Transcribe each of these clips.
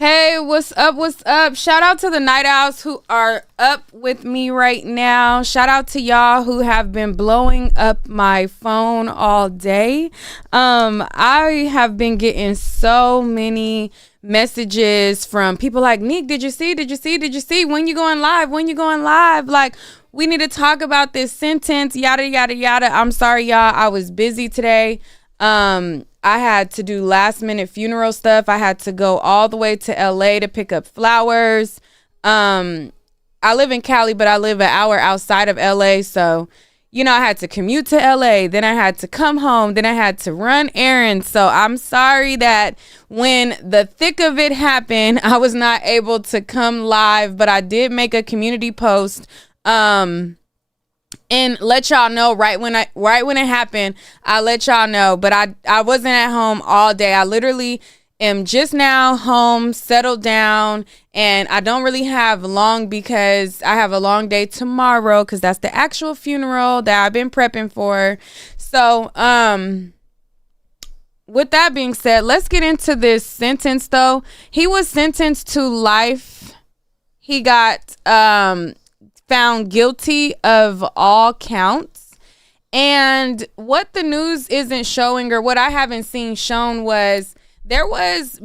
Hey, what's up? What's up? Shout out to the night owls who are up with me right now. Shout out to y'all who have been blowing up my phone all day. I have been getting so many messages from people like, Nick, did you see? Did you see? Did you see? When you going live? When you going live? Like, we need to talk about this sentence, yada, yada, yada. I'm sorry, y'all. I was busy today. I had to do last minute funeral stuff. I had to go all the way to LA to pick up flowers. I live in Cali, but I live an hour outside of LA. So, I had to commute to LA. Then I had to come home. Then I had to run errands. So I'm sorry that when the thick of it happened, I was not able to come live, but I did make a community post, and let y'all know right when it happened. I let y'all know, but I wasn't at home all day. I literally am just now home, settled down, and I don't really have long because I have a long day tomorrow because that's the actual funeral that I've been prepping for. So, with that being said, let's get into this sentence though. He was sentenced to life. He got found guilty of all counts. And what the news isn't showing, or what I haven't seen shown, was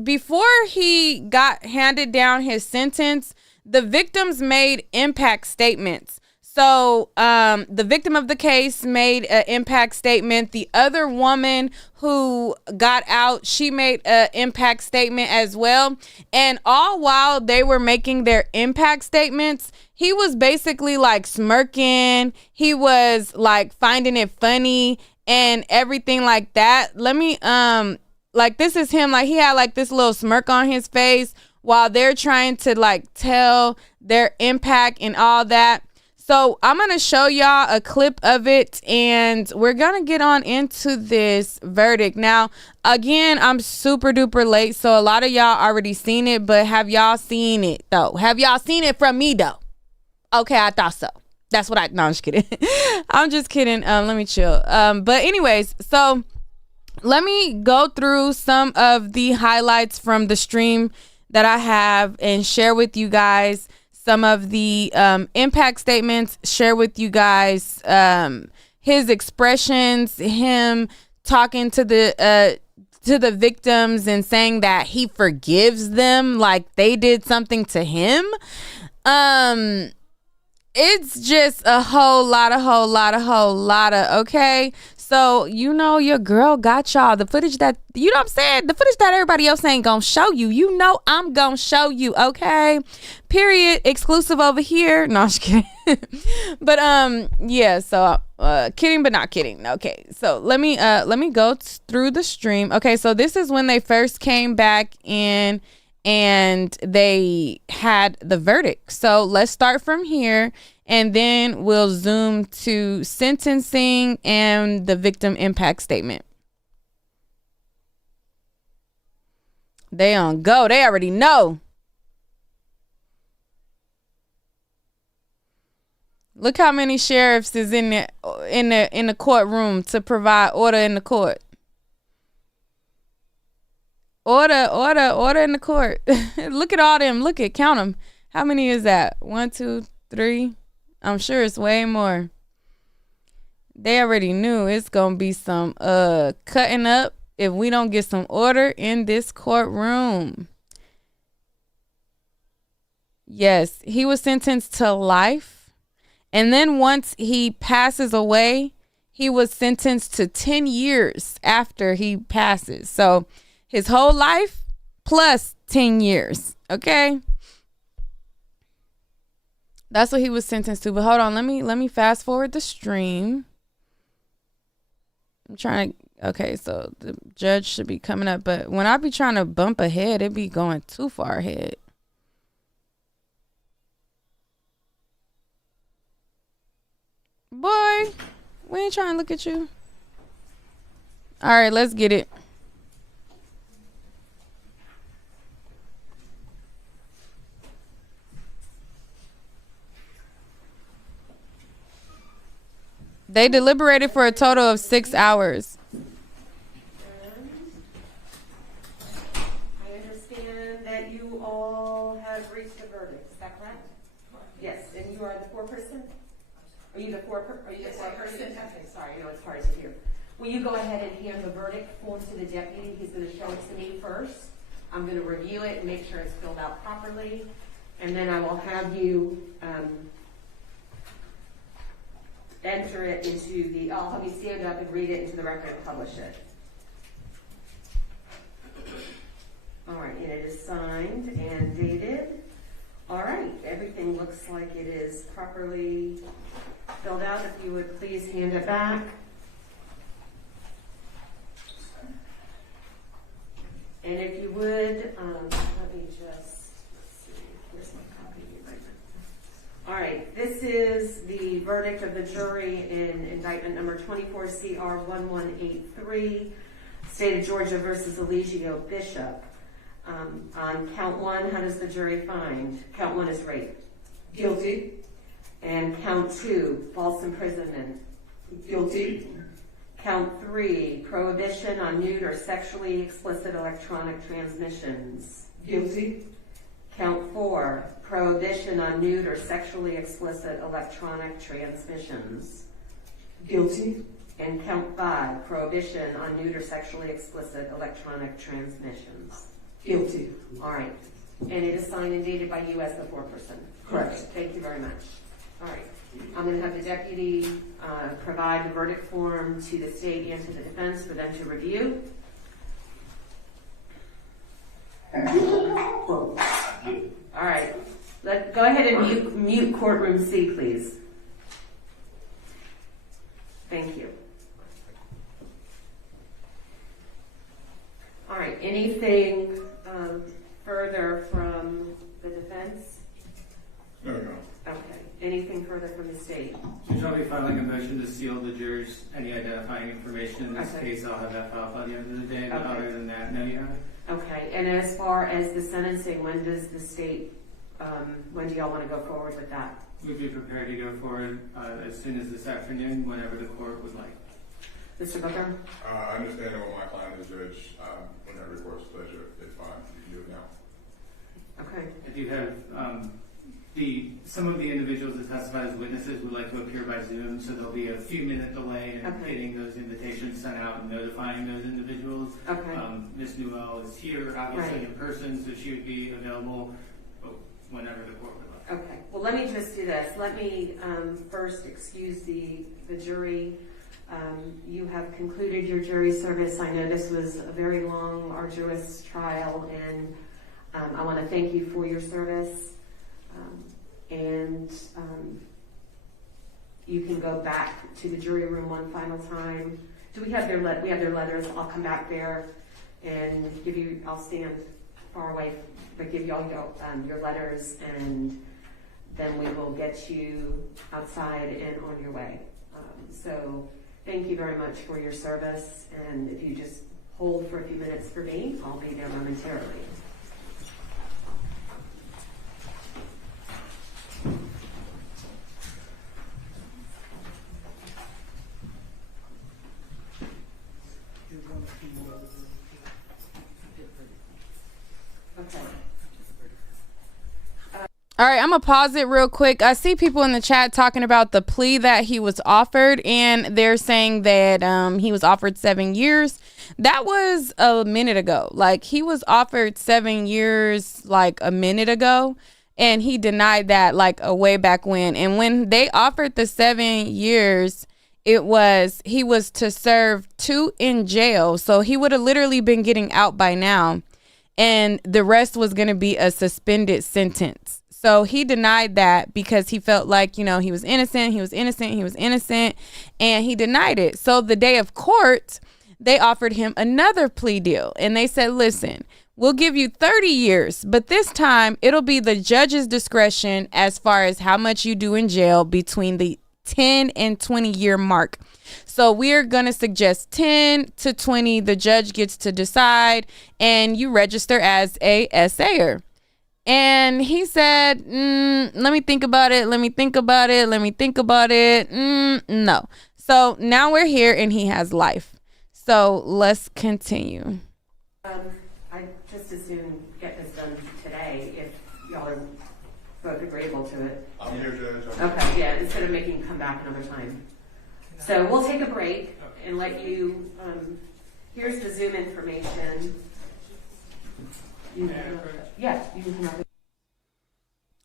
before he got handed down his sentence, the victims made impact statements. So the victim of the case made an impact statement. The other woman who got out, she made an impact statement as well. And all while they were making their impact statements, he was basically like smirking. He was like finding it funny and everything like that. Let me, like, this is him. Like, he had like this little smirk on his face while they're trying to like tell their impact and all that. So I'm going to show y'all a clip of it, and we're going to get on into this verdict. Now, again, I'm super duper late, so a lot of y'all already seen it, but have y'all seen it though? Have y'all seen it from me though? Okay, I thought so. No, I'm just kidding. I'm just kidding. Let me chill. But anyways, so let me go through some of the highlights from the stream that I have and share with you guys some of the impact statements, share with you guys his expressions, him talking to the victims and saying that he forgives them like they did something to him. It's just a whole lot of, okay? So, your girl got y'all the footage that, you know what I'm saying? The footage that everybody else ain't gonna show you. I'm gonna show you, okay? Period. Exclusive over here. No, I'm just kidding. But, yeah, so, kidding but not kidding. Okay, so let me go through the stream. Okay, so this is when they first came back in and they had the verdict. So let's start from here, and then we'll zoom to sentencing and the victim impact statement. They on go. They already know. Look how many sheriffs is in the courtroom to provide order in the court. Order in the court. Look at all them. Count them. How many is that? 1, 2, 3. I'm sure it's way more. They already knew it's gonna be some cutting up if we don't get some order in this courtroom. Yes, he was sentenced to life, and then once he passes away, he was sentenced to 10 years after he passes. So his whole life plus 10 years. Okay. That's what he was sentenced to. But hold on, let me fast forward the stream. I'm trying to, okay, so the judge should be coming up, but when I be trying to bump ahead, it be going too far ahead. Boy, we ain't trying to look at you. All right, let's get it. They deliberated for a total of 6 hours. I understand that you all have reached a verdict, is that correct? Yes, and you are the foreperson? Are you the foreperson? Okay, sorry, I know it's hard to hear. Will you go ahead and hand the verdict form to the deputy? He's going to show it to me first. I'm going to review it and make sure it's filled out properly. And then I will have you enter it into the, I'll have you stand up and read it into the record and publish it. All right, and it is signed and dated. All right, everything looks like it is properly filled out. If you would please hand it back. And if you would, let me just, let's see, where's my copy right now? All right, this is the verdict of the jury in indictment number 24 CR 1183, State of Georgia versus Eligio Bishop. On count one, how does the jury find? Count one is rape. Guilty. And count two, false imprisonment. Guilty. Count three, prohibition on nude or sexually explicit electronic transmissions. Guilty. Count four, prohibition on nude or sexually explicit electronic transmissions. Guilty. And count five, prohibition on nude or sexually explicit electronic transmissions. Guilty. All right. And it is signed and dated by you as the foreperson. Correct. Okay, thank you very much. All right. I'm going to have the deputy provide the verdict form to the state and to the defense for them to review. All right. Go ahead and mute courtroom C, please. Thank you. All right. Anything further from the defense? No. Okay. Anything further from the state? Judge, I'll be filing a motion to seal the jurors' any identifying information. In this Okay. case, I'll have that filed by the end of the day, but Okay. other than that, no, you haven't. Okay. And as far as the sentencing, when does the state, when do y'all want to go forward with that? We'd be prepared to go forward as soon as this afternoon, whenever the court would like. Mr. Booker? I understand what my client is, Judge. Whenever the court's pleasure, it's fine. You can do it now. Okay. I do have some of the individuals that testified as witnesses would like to appear by Zoom, so there'll be a few minute delay in Okay. getting those invitations sent out and notifying those individuals. Okay. Ms. Newell is here, obviously, Right. in person, so she would be available whenever the court would like. Okay. Well, let me just do this. Let me first excuse the jury. You have concluded your jury service. I know this was a very long, arduous trial, and I want to thank you for your service. You can go back to the jury room one final time. Do we have we have their letters? I'll come back there and give you. I'll stand far away, but give you all your letters, and then we will get you outside and on your way. So thank you very much for your service, and if you just hold for a few minutes for me, I'll be there momentarily. Okay. All right, I'm going to pause it real quick. I see people in the chat talking about the plea that he was offered, and they're saying that he was offered 7 years. That was a minute ago. Like, he was offered 7 years like a minute ago, and he denied that like a way back when. And when they offered the 7 years, he was to serve 2 in jail. So he would have literally been getting out by now, and the rest was going to be a suspended sentence. So he denied that because he felt like, he was innocent, and he denied it. So the day of court, they offered him another plea deal, and they said, listen, we'll give you 30 years, but this time it'll be the judge's discretion as far as how much you do in jail between the 10 and 20 year mark. So we're going to suggest 10 to 20. The judge gets to decide, and you register as a SAer. And he said, let me think about it. No. So now we're here, and he has life. So let's continue. Just as soon get this done today if y'all are both agreeable to it. I'm here, Judge. Okay, yeah, instead of making you come back another time. So we'll take a break and let you, here's the Zoom information. You can, yeah, you can come up.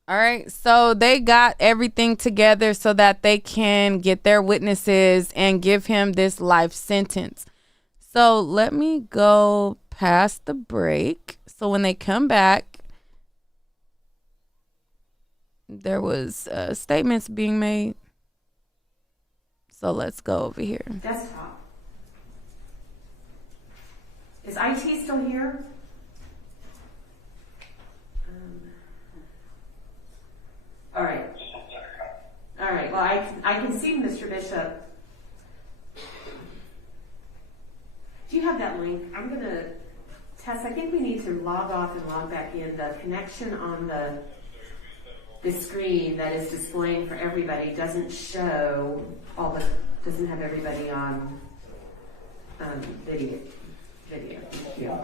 All right, so they got everything together so that they can get their witnesses and give him this life sentence. So let me go past the break. So when they come back, there was statements being made. So let's go over here. Desktop. Is IT still here? All right. All right. Well, I can see Mr. Bishop. Do you have that link? I'm going to test. I think we need to log off and log back in. The connection on the screen that is displaying for everybody doesn't show doesn't have everybody on video. Yeah.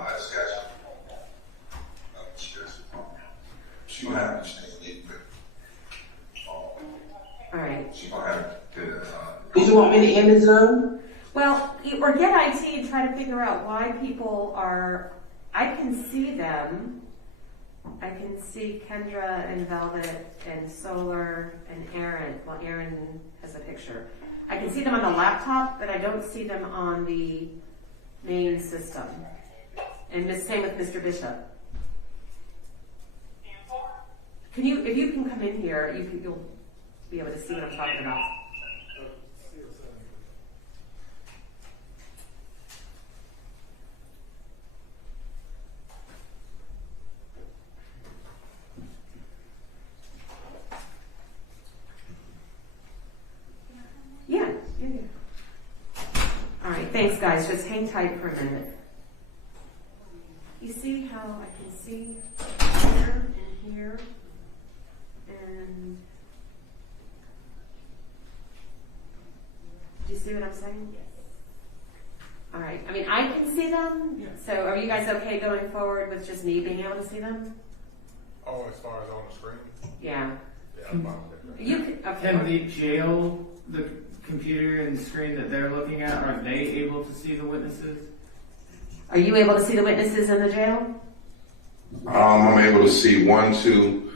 She gonna have to stay in, but All right. she gonna have to. Did you want me to end the Zoom? Well, or get IT and try to figure out why people are. I can see them. I can see Kendra and Velvet and Solar and Aaron. Well, Aaron has a picture. I can see them on the laptop, but I don't see them on the main system. And the same with Mr. Bishop. If you can come in here, you'll be able to see what I'm talking about. Yeah. All right, thanks guys. Just hang tight for a minute. You see how I can see here and here? And do you see what I'm saying? Yes. All right. I mean, I can see them. Yeah. So are you guys okay going forward with just me being able to see them? Oh, as far as on the screen? Yeah. Yeah, I'm fine with that. You can, okay. Can the jail, the computer and the screen that they're looking at, are they able to see the witnesses? Are you able to see the witnesses in the jail? I'm able to see 1, 2,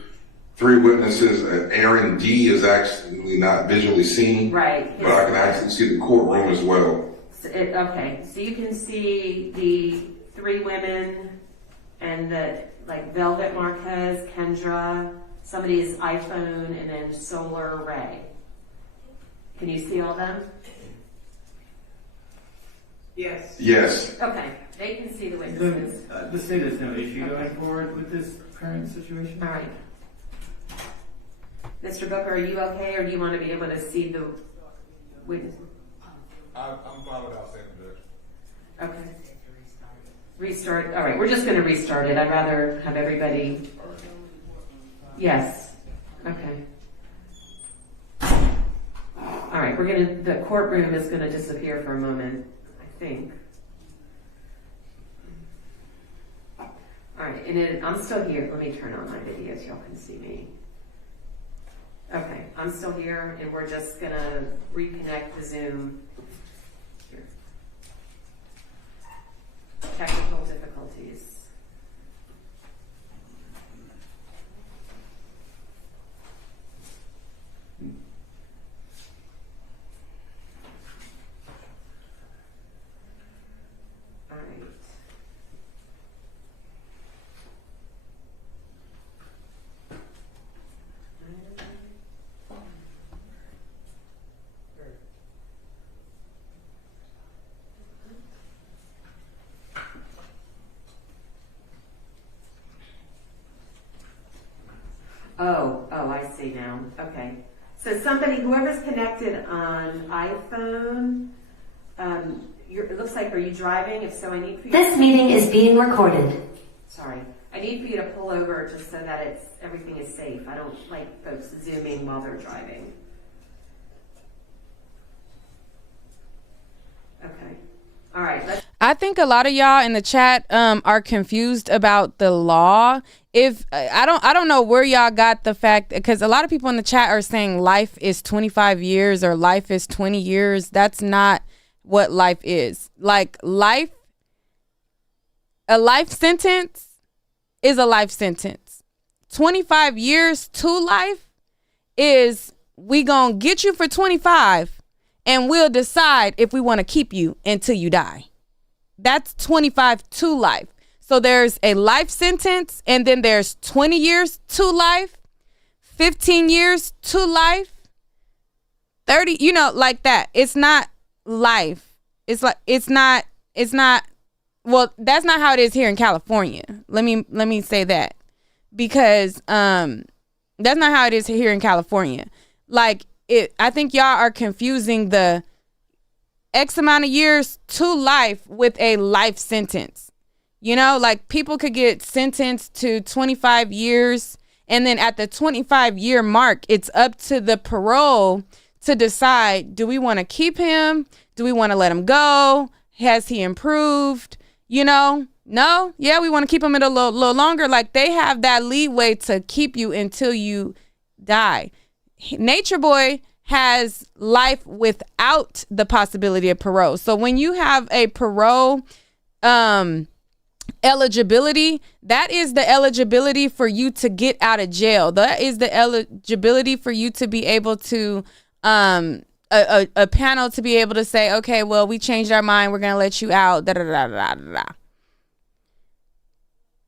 3 witnesses. Aaron D is actually not visually seen, Right. but I can actually see the courtroom as well. Okay, so you can see the 3 women and the like Velvet Marquez, Kendra, somebody's iPhone, and then Solar Ray. Can you see all them? Yes. Yes. Okay, they can see the witnesses. The state has no issue going forward with this current situation. All right. Mr. Booker, are you okay, or do you want to be able to see the witness? I'm fine without saying the judge. Okay. Restart. All right, we're just going to restart it. I'd rather have everybody. Yes. Okay. All right, the courtroom is going to disappear for a moment, I think. All right, and I'm still here. Let me turn on my video so y'all can see me. Okay, I'm still here, and we're just going to reconnect the Zoom. Here. Technical difficulties. All right. Oh, I see now. Okay. So whoever's connected on iPhone, it looks like, are you driving? If so, I need for you. This meeting is being recorded. Sorry. I need for you to pull over just so that everything is safe. I don't like folks zooming while they're driving. Okay. All right. I I think a lot of y'all in the chat are confused about the law. If I don't know where y'all got the fact, because a lot of people in the chat are saying life is 25 years or life is 20 years. That's not what life is. Like a life sentence is a life sentence. 25 years to life is we gonna get you for 25 and we'll decide if we want to keep you until you die. That's 25 to life. So there's a life sentence, and then there's 20 years to life, 15 years to life, 30, like that. It's not life. It's not, well, that's not how it is here in California. Let me say that, because that's not how it is here in California. Like, I think y'all are confusing the X amount of years to life with a life sentence. Like people could get sentenced to 25 years, and then at the 25-year mark, it's up to the parole to decide, do we want to keep him? Do we want to let him go? Has he improved? No? Yeah, we want to keep him a little longer. Like, they have that leeway to keep you until you die. Natureboy has life without the possibility of parole. So when you have a parole eligibility, that is the eligibility for you to get out of jail. That is the eligibility for you to be able to a panel to be able to say, okay, well, we changed our mind, we're gonna let you out. Da, da, da, da, da,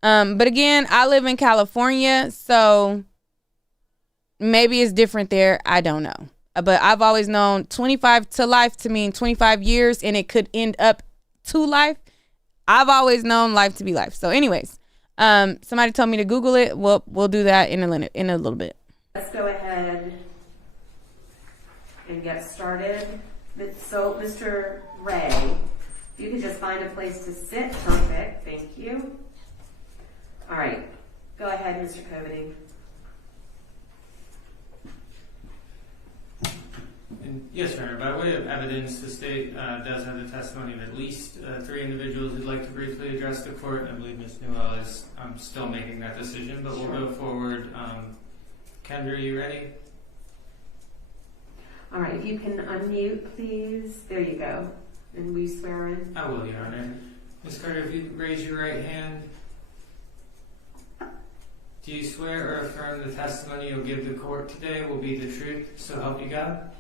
da. But again, I live in California, so maybe it's different there. I don't know. But I've always known 25 to life to mean 25 years, and it could end up to life. I've always known life to be life. So anyways, somebody told me to Google it. We'll do that in a little bit. Let's go ahead and get started. So, Mr. Ray, if you could just find a place to sit. Perfect. Thank you. All right. Go ahead, Mr. Coveting. And yes, Your Honor, by way of evidence, the state does have the testimony of at least 3 individuals who'd like to briefly address the court. I believe Ms. Newell is still making that decision, but we'll go forward. Kendra, you ready? All right, if you can unmute, please. There you go. And we swear in? I will, Your Honor. Ms. Carter, if you raise your right hand. Do you swear or affirm the testimony you'll give the court today will be the truth, so help you God?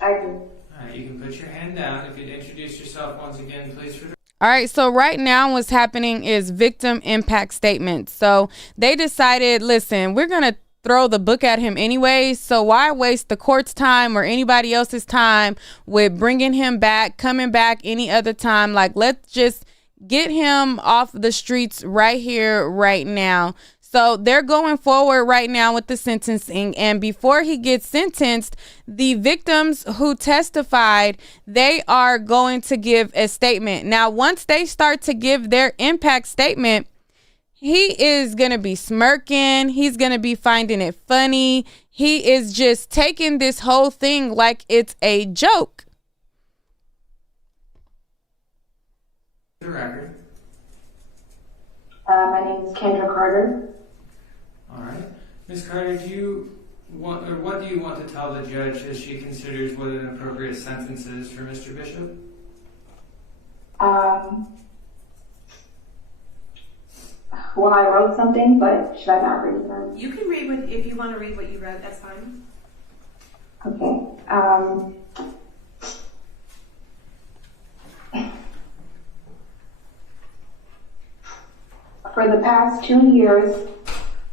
I do. All right, you can put your hand down. If you'd introduce yourself once again, please. All right, so right now what's happening is victim impact statements. So they decided, listen, we're going to throw the book at him anyway, so why waste the court's time or anybody else's time with bringing him back, coming back any other time? Like, let's just get him off the streets right here, right now. So they're going forward right now with the sentencing. And before he gets sentenced, the victims who testified, they are going to give a statement. Now, once they start to give their impact statement, he is going to be smirking. He's going to be finding it funny. He is just taking this whole thing like it's a joke. The record. My name is Kendra Carter. All right. Ms. Carter, what do you want to tell the judge as she considers what an appropriate sentence is for Mr. Bishop? Well, I wrote something, but should I not read it? You can read if you want to read what you wrote, that's fine. Okay. For the past 2 years,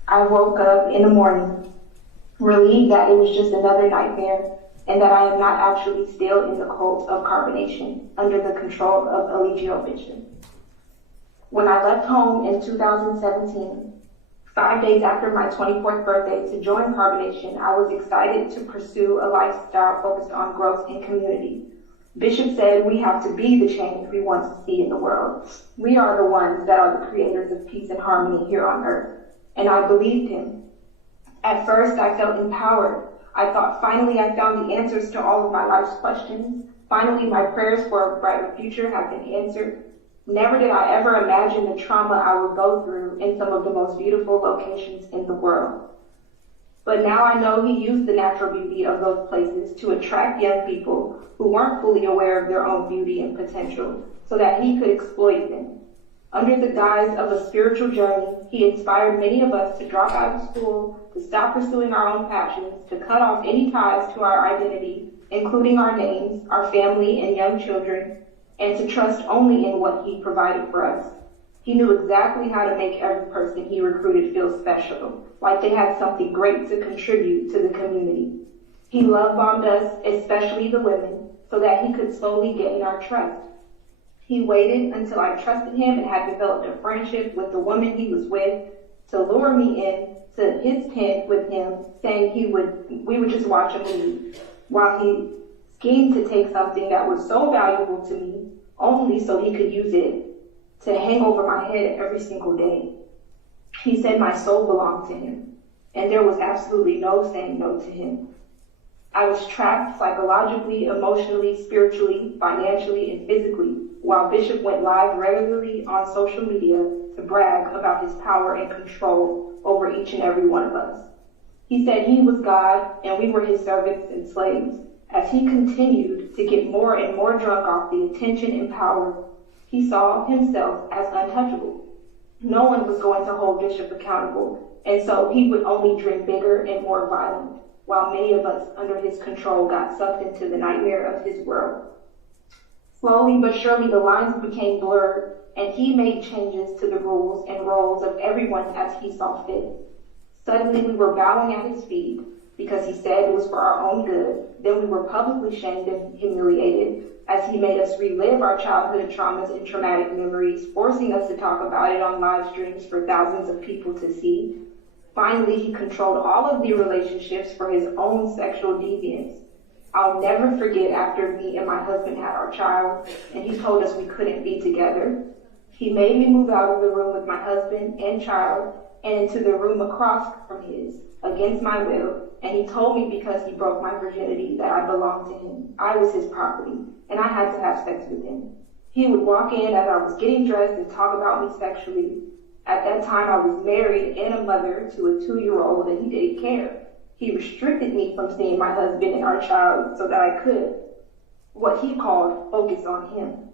I woke up in the morning, relieved that it was just another nightmare, and that I am not actually still in the cult of carbonation under the control of Eligio Bishop. When I left home in 2017, 5 days after my 24th birthday, to join carbonation, I was excited to pursue a lifestyle focused on growth and community. Bishop said we have to be the change we want to see in the world. We are the ones that are the creators of peace and harmony here on earth. And I believed him. At first, I felt empowered. I thought finally I found the answers to all of my life's questions. Finally, my prayers for a brighter future have been answered. Never did I ever imagine the trauma I would go through in some of the most beautiful locations in the world. But now I know he used the natural beauty of those places to attract young people who weren't fully aware of their own beauty and potential so that he could exploit them. Under the guise of a spiritual journey, he inspired many of us to drop out of school, to stop pursuing our own passions, to cut off any ties to our identity, including our names, our family, and young children, and to trust only in what he provided for us. He knew exactly how to make every person he recruited feel special, like they had something great to contribute to the community. He love-bombed us, especially the women, so that he could slowly gain our trust. He waited until I trusted him and had developed a friendship with the woman he was with to lure me in to his tent with him, saying we would just watch a movie, while he schemed to take something that was so valuable to me only so he could use it to hang over my head every single day. He said my soul belonged to him, and there was absolutely no saying no to him. I was trapped psychologically, emotionally, spiritually, financially, and physically, while Bishop went live regularly on social media to brag about his power and control over each and every one of us. He said he was God and we were his servants and slaves. As he continued to get more and more drunk off the attention and power, he saw himself as untouchable. No one was going to hold Bishop accountable, and so he would only drink bigger and more violent, while many of us under his control got sucked into the nightmare of his world. Slowly but surely the lines became blurred, and he made changes to the rules and roles of everyone as he saw fit. Suddenly we were bowing at his feet because he said it was for our own good. Then we were publicly shamed and humiliated as he made us relive our childhood traumas and traumatic memories, forcing us to talk about it on live streams for thousands of people to see. Finally, he controlled all of the relationships for his own sexual deviance. I'll never forget after me and my husband had our child, and he told us we couldn't be together. He made me move out of the room with my husband and child and into the room across from his, against my will, and he told me because he broke my virginity that I belonged to him. I was his property, and I had to have sex with him. He would walk in as I was getting dressed and talk about me sexually. At that time, I was married and a mother to a 2-year-old, and he didn't care. He restricted me from seeing my husband and our child so that I could, what he called, focus on him.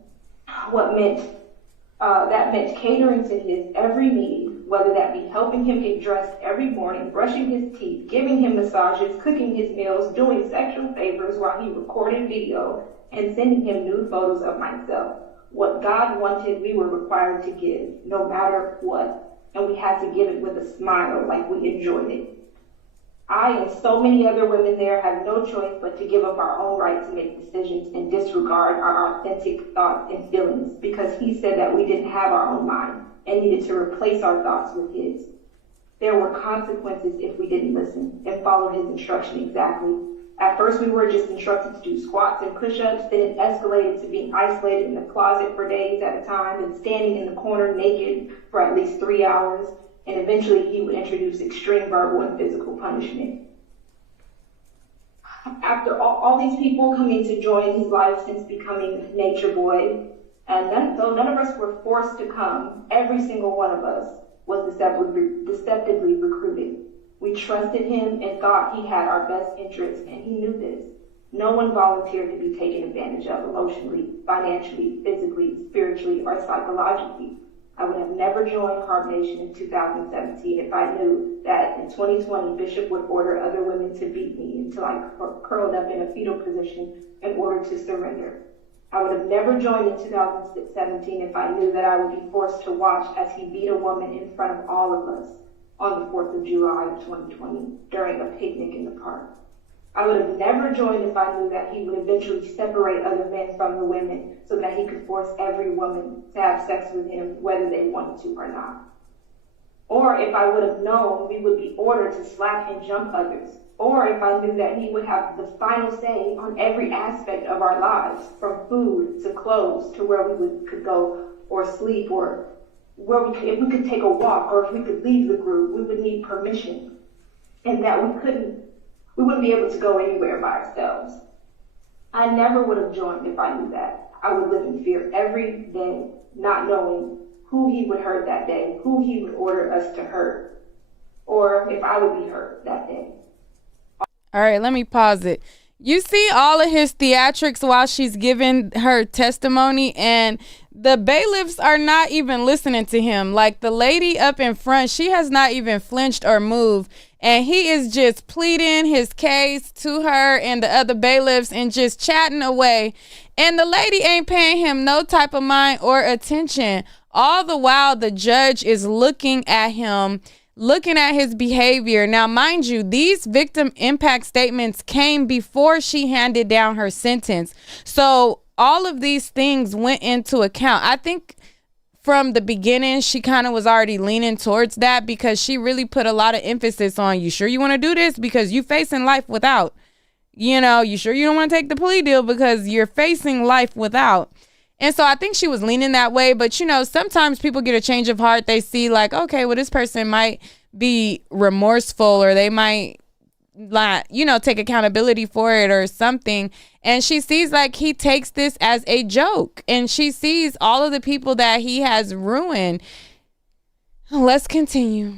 That meant catering to his every need, whether that be helping him get dressed every morning, brushing his teeth, giving him massages, cooking his meals, doing sexual favors while he recorded video, and sending him nude photos of myself. What God wanted, we were required to give, no matter what, and we had to give it with a smile like we enjoyed it. I and so many other women there had no choice but to give up our own right to make decisions and disregard our authentic thoughts and feelings because he said that we didn't have our own mind and needed to replace our thoughts with his. There were consequences if we didn't listen and follow his instruction exactly. At first we were just instructed to do squats and push-ups, then it escalated to being isolated in the closet for days at a time and standing in the corner naked for at least 3 hours. And eventually he would introduce extreme verbal and physical punishment. After all these people coming to join his life since becoming Natureboy, and though none of us were forced to come, every single one of us was deceptively recruited. We trusted him and thought he had our best interests, and he knew this. No one volunteered to be taken advantage of emotionally, financially, physically, spiritually, or psychologically. I would have never joined Carb Nation in 2017 if I knew that in 2020 Bishop would order other women to beat me until I curled up in a fetal position in order to surrender. I would have never joined in 2017 if I knew that I would be forced to watch as he beat a woman in front of all of us on the 4th of July of 2020 during a picnic in the park. I would have never joined if I knew that he would eventually separate other men from the women so that he could force every woman to have sex with him whether they wanted to or not. Or if I would have known we would be ordered to slap and jump others. Or if I knew that he would have the final say on every aspect of our lives, from food to clothes to where we could go or sleep, or if we could take a walk, or if we could leave the group, we would need permission, and that we wouldn't be able to go anywhere by ourselves. I never would have joined if I knew that. I would live in fear every day, not knowing who he would hurt that day, who he would order us to hurt, or if I would be hurt that day. All right, let me pause it. You see all of his theatrics while she's giving her testimony, and the bailiffs are not even listening to him. Like, the lady up in front, she has not even flinched or moved, and he is just pleading his case to her and the other bailiffs and just chatting away. And the lady ain't paying him no type of mind or attention. All the while, the judge is looking at him, looking at his behavior. Now, mind you, these victim impact statements came before she handed down her sentence. So all of these things went into account. I think from the beginning, she kind of was already leaning towards that, because she really put a lot of emphasis on, you sure you want to do this? Because you facing life without. You sure you don't want to take the plea deal because you're facing life without. And so I think she was leaning that way. But, sometimes people get a change of heart. They see like, okay, well, this person might be remorseful, or they might, take accountability for it or something. And she sees like he takes this as a joke, and she sees all of the people that he has ruined. Let's continue.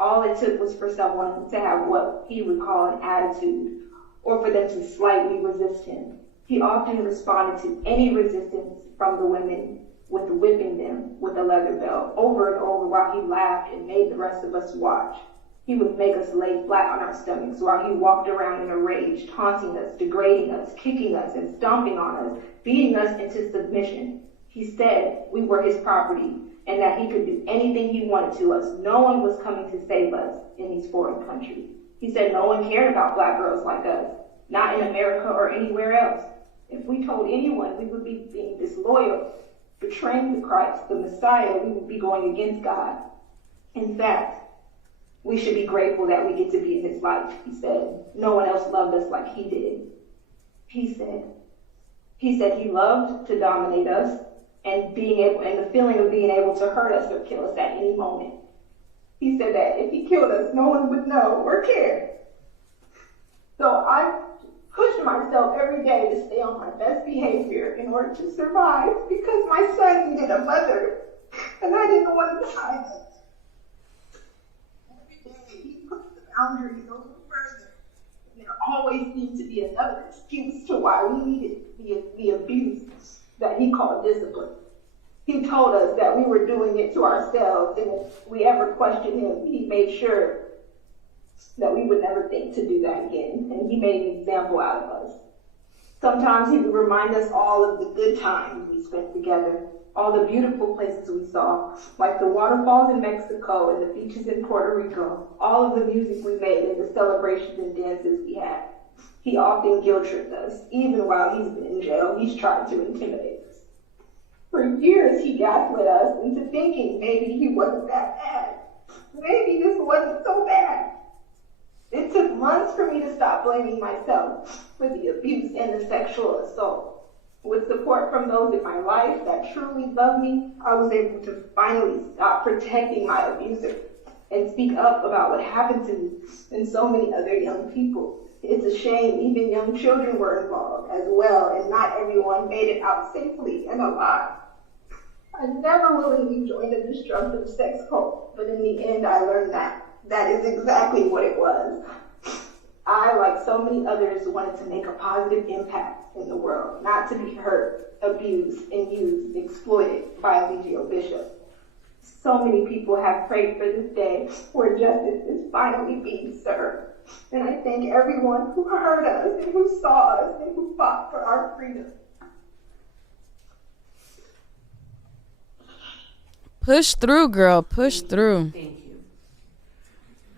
All it took was for someone to have what he would call an attitude, or for them to slightly resist him. He often responded to any resistance from the women with whipping them with a leather belt over and over, while he laughed and made the rest of us watch. He would make us lay flat on our stomachs while he walked around in a rage, taunting us, degrading us, kicking us, and stomping on us, beating us into submission. He said we were his property and that he could do anything he wanted to us. No one was coming to save us in these foreign countries. He said no one cared about black girls like us, not in America or anywhere else. If we told anyone, we would be being disloyal, betraying the Christ, the Messiah. We would be going against God. In fact, we should be grateful that we get to be in his life, he said. No one else loved us like he did. He said he loved to dominate us, and the feeling of being able to hurt us or kill us at any moment. He said that if he killed us, no one would know or care. So I pushed myself every day to stay on my best behavior in order to survive, because my son needed a mother, and I didn't want to hide it. Every day he pushed the boundary a little further, and there always seemed to be another excuse to why we needed the abuse that he called discipline. He told us that we were doing it to ourselves, and if we ever questioned him, he made sure that we would never think to do that again, and he made an example out of us. Sometimes he would remind us all of the good times we spent together, all the beautiful places we saw, like the waterfalls in Mexico and the beaches in Puerto Rico, all of the music we made and the celebrations and dances we had. He often guilt-tripped us. Even while he's been in jail, he's tried to intimidate us. For years, he gaslit us into thinking maybe he wasn't that bad. Maybe this wasn't so bad. It took months for me to stop blaming myself for the abuse and the sexual assault. With support from those in my life that truly love me, I was able to finally stop protecting my abuser and speak up about what happened to me and so many other young people. It's a shame even young children were involved as well, and not everyone made it out safely and alive. I never willingly joined a destructive sex cult, but in the end I learned that is exactly what it was. I, like so many others, wanted to make a positive impact in the world, not to be hurt, abused, and used, exploited by a Legio bishop. So many people have prayed for this day where justice is finally being served. And I thank everyone who heard us and who saw us and who fought for our freedom. Push through, girl. Push through. Thank you.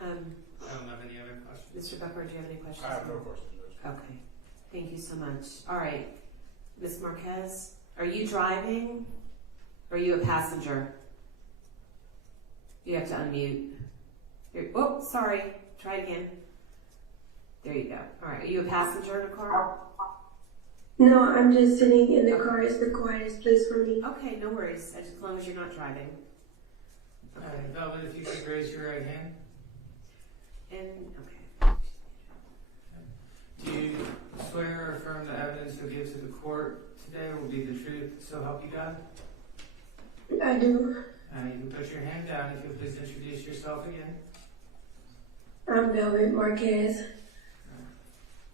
I don't have any other questions. Mr. Becker, do you have any questions? I have no questions, Judge. Okay. Thank you so much. All right. Ms. Marquez, are you driving? Or are you a passenger? You have to unmute. Oh, sorry. Try it again. There you go. All right. Are you a passenger in a car? No, I'm just sitting in the car. It's the quietest place for me. Okay, no worries. As long as you're not driving. Velvet, if you could raise your right hand. And, okay. Do you to give to the court today will be the truth, so help you God? I do. You can put your hand down if you'll please introduce yourself again. I'm Velvet Marquez.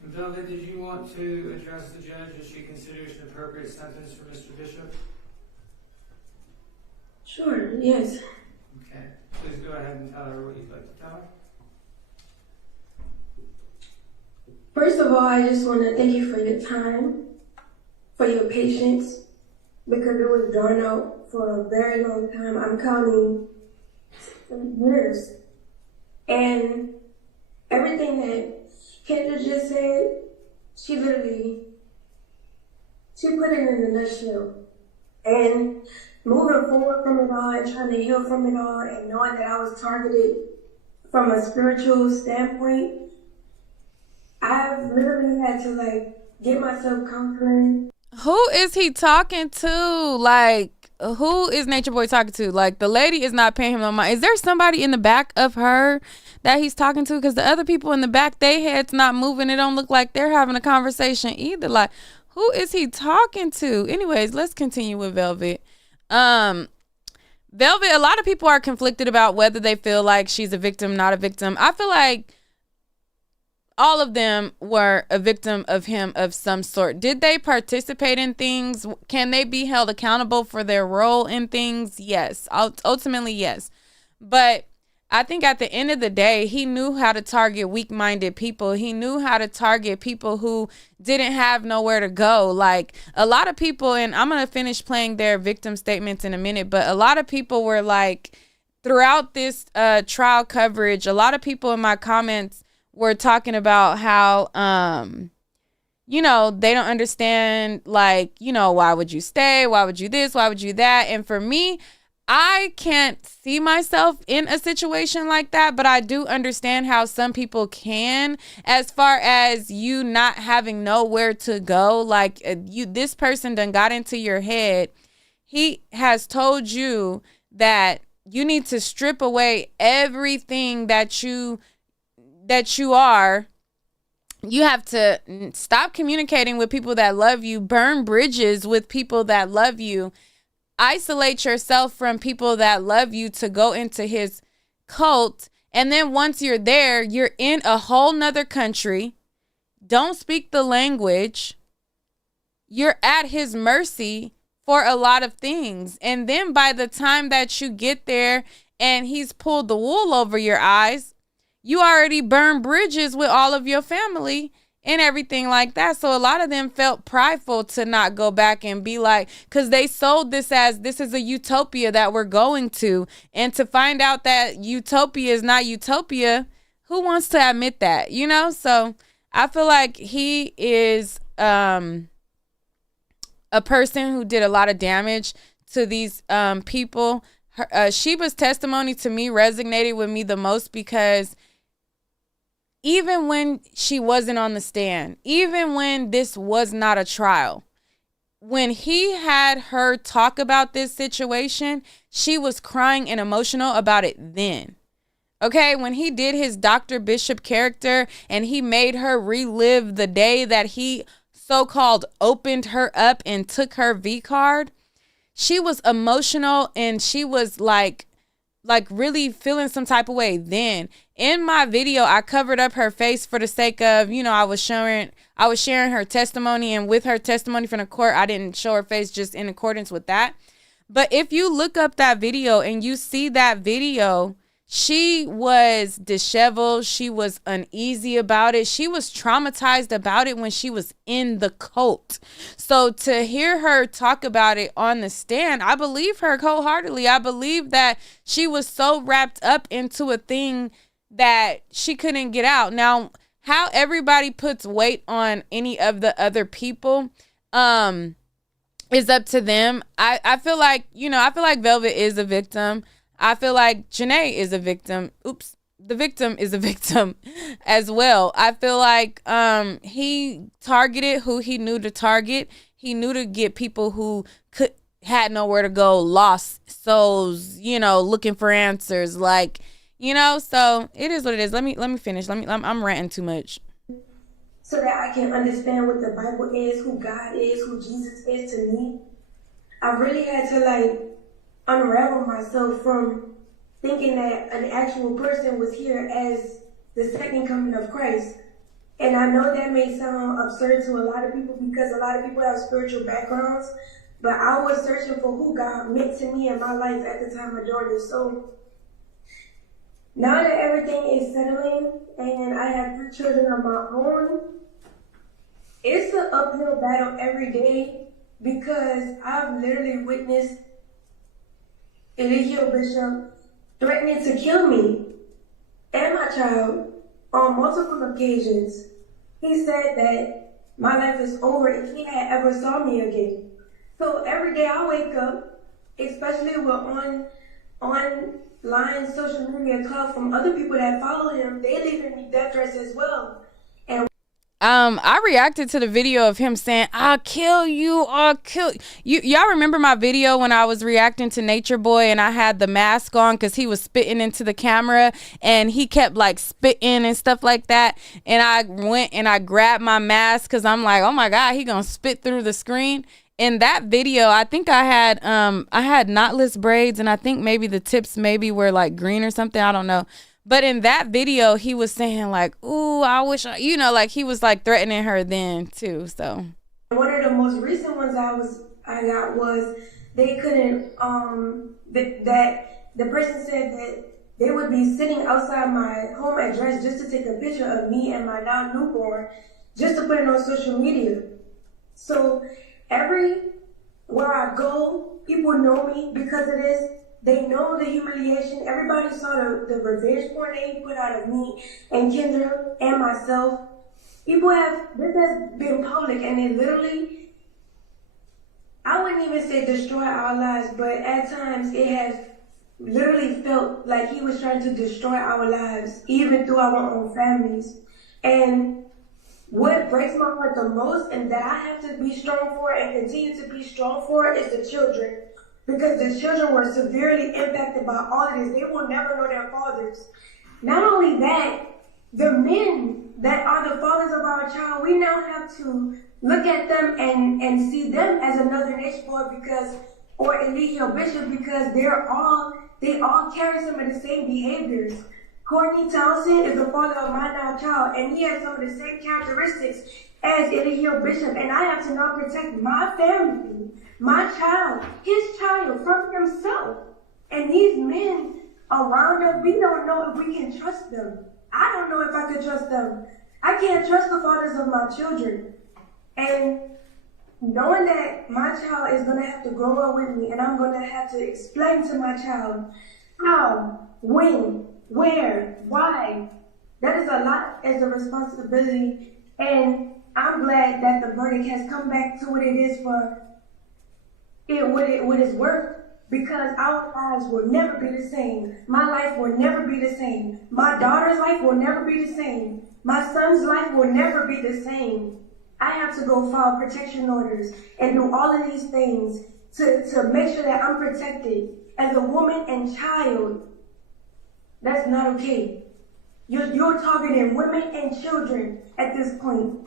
Velvet, did you want to address the judge as she considers an appropriate sentence for Mr. Bishop? Sure, yes. Okay. Please go ahead and tell her what you'd like to tell her. First of all, I just want to thank you for your time, for your patience, because it was drawn out for a very long time. I'm counting years. And everything that Kendra just said, she put it in a nutshell. And moving forward from it all and trying to heal from it all and knowing that I was targeted from a spiritual standpoint, I've literally had to get myself comforted. Who is he talking to? Who is Natureboy talking to? The lady is not paying him no mind. Is there somebody in the back of her that he's talking to? Because the other people in the back, they heads not moving. It don't look like they're having a conversation either. Who is he talking to? Anyways, let's continue with Velvet. Velvet, a lot of people are conflicted about whether they feel like she's a victim, not a victim. I feel like all of them were a victim of him of some sort. Did they participate in things? Can they be held accountable for their role in things? Yes. Ultimately, yes. But I think at the end of the day, he knew how to target weak-minded people. He knew how to target people who didn't have nowhere to go. A lot of people, and I'm going to finish playing their victim statements in a minute, but a lot of people were throughout this trial coverage, a lot of people in my comments were talking about how, they don't understand, why would you stay? Why would you this? Why would you that? And for me, I can't see myself in a situation like that, but I do understand how some people can, as far as you not having nowhere to go. This person done got into your head. He has told you that you need to strip away everything that you are. You have to stop communicating with people that love you, burn bridges with people that love you, isolate yourself from people that love you to go into his cult. And then once you're there, you're in a whole nother country, don't speak the language, you're at his mercy for a lot of things. And then by the time that you get there and he's pulled the wool over your eyes, you already burned bridges with all of your family and everything like that. So a lot of them felt prideful to not go back and be because they sold this as this is a utopia that we're going to. And to find out that utopia is not utopia, who wants to admit that, So I feel like he is a person who did a lot of damage to these people. Sheba's testimony to me resonated with me the most because even when she wasn't on the stand, even when this was not a trial, when he had her talk about this situation, she was crying and emotional about it then. Okay, when he did his Dr. Bishop character and he made her relive the day that he so-called opened her up and took her V card, she was emotional and she was really feeling some type of way then. In my video, I covered up her face for the sake of, I was sharing her testimony, and with her testimony from the court, I didn't show her face just in accordance with that. But if you look up that video and you see that video, she was disheveled. She was uneasy about it. She was traumatized about it when she was in the cult. So to hear her talk about it on the stand, I believe her wholeheartedly. I believe that she was so wrapped up into a thing that she couldn't get out. Now, how everybody puts weight on any of the other people is up to them. I feel like, Velvet is a victim. I feel like Janae is a victim. Oops. The victim is a victim as well. I feel like he targeted who he knew to target. He knew to get people who had nowhere to go, lost souls, looking for answers. So it is what it is. Let me finish. I'm ranting too much. so that I can understand what the Bible is, who God is, who Jesus is to me. I really had to like unravel myself from thinking that an actual person was here as the second coming of Christ. And I know that may sound absurd to a lot of people because a lot of people have spiritual backgrounds, but I was searching for who God meant to me in my life at the time of joining. So now that everything is settling and I have 3 children of my own, it's an uphill battle every day because I've literally witnessed Ezekiel Bishop threatening to kill me and my child on multiple occasions. He said that my life is over if he had ever saw me again. So every day I wake up, especially with online social media talk from other people that follow him, they leaving me death threats as well. And I reacted to the video of him saying, I'll kill you, I'll kill you. Y'all remember my video when I was reacting to Natureboy and I had the mask on because he was spitting into the camera and he kept like spitting and stuff like that. And I went and I grabbed my mask because I'm like, oh my God, he gonna spit through the screen. In that video, I think I had knotless braids and I think maybe the tips maybe were like green or something. I don't know. But in that video, he was saying like, ooh, I wish, like he was like threatening her then too. So one of the most recent ones I got was they couldn't, that the person said that they would be sitting outside my home address just to take a picture of me and my now newborn just to put it on social media. So everywhere I go, people know me because of this. They know the humiliation. Everybody saw the revenge porn they put out of me and Kendra and myself. This has been public and it literally, I wouldn't even say destroy our lives, but at times it has literally felt like he was trying to destroy our lives, even through our own families. And what breaks my heart the most and that I have to be strong for and continue to be strong for is the children. Because the children were severely impacted by all of this. They will never know their fathers. Not only that, the men that are the fathers of our child, we now have to look at them and see them as another Natureboy or Ezekiel Bishop because they all carry some of the same behaviors. Courtney Townsend is the father of my now child, and he has some of the same characteristics as Ezekiel Bishop, and I have to now protect my family, my child, his child from himself. And these men around us, we don't know if we can trust them. I don't know if I could trust them. I can't trust the fathers of my children. And knowing that my child is going to have to grow up with me and I'm going to have to explain to my child how, when, where, why, that is a lot as a responsibility. And I'm glad that the verdict has come back to what it is for what it's worth, because our lives will never be the same. My life will never be the same. My daughter's life will never be the same. My son's life will never be the same. I have to go file protection orders and do all of these things to make sure that I'm protected as a woman and child. That's not okay. You're targeting women and children at this point.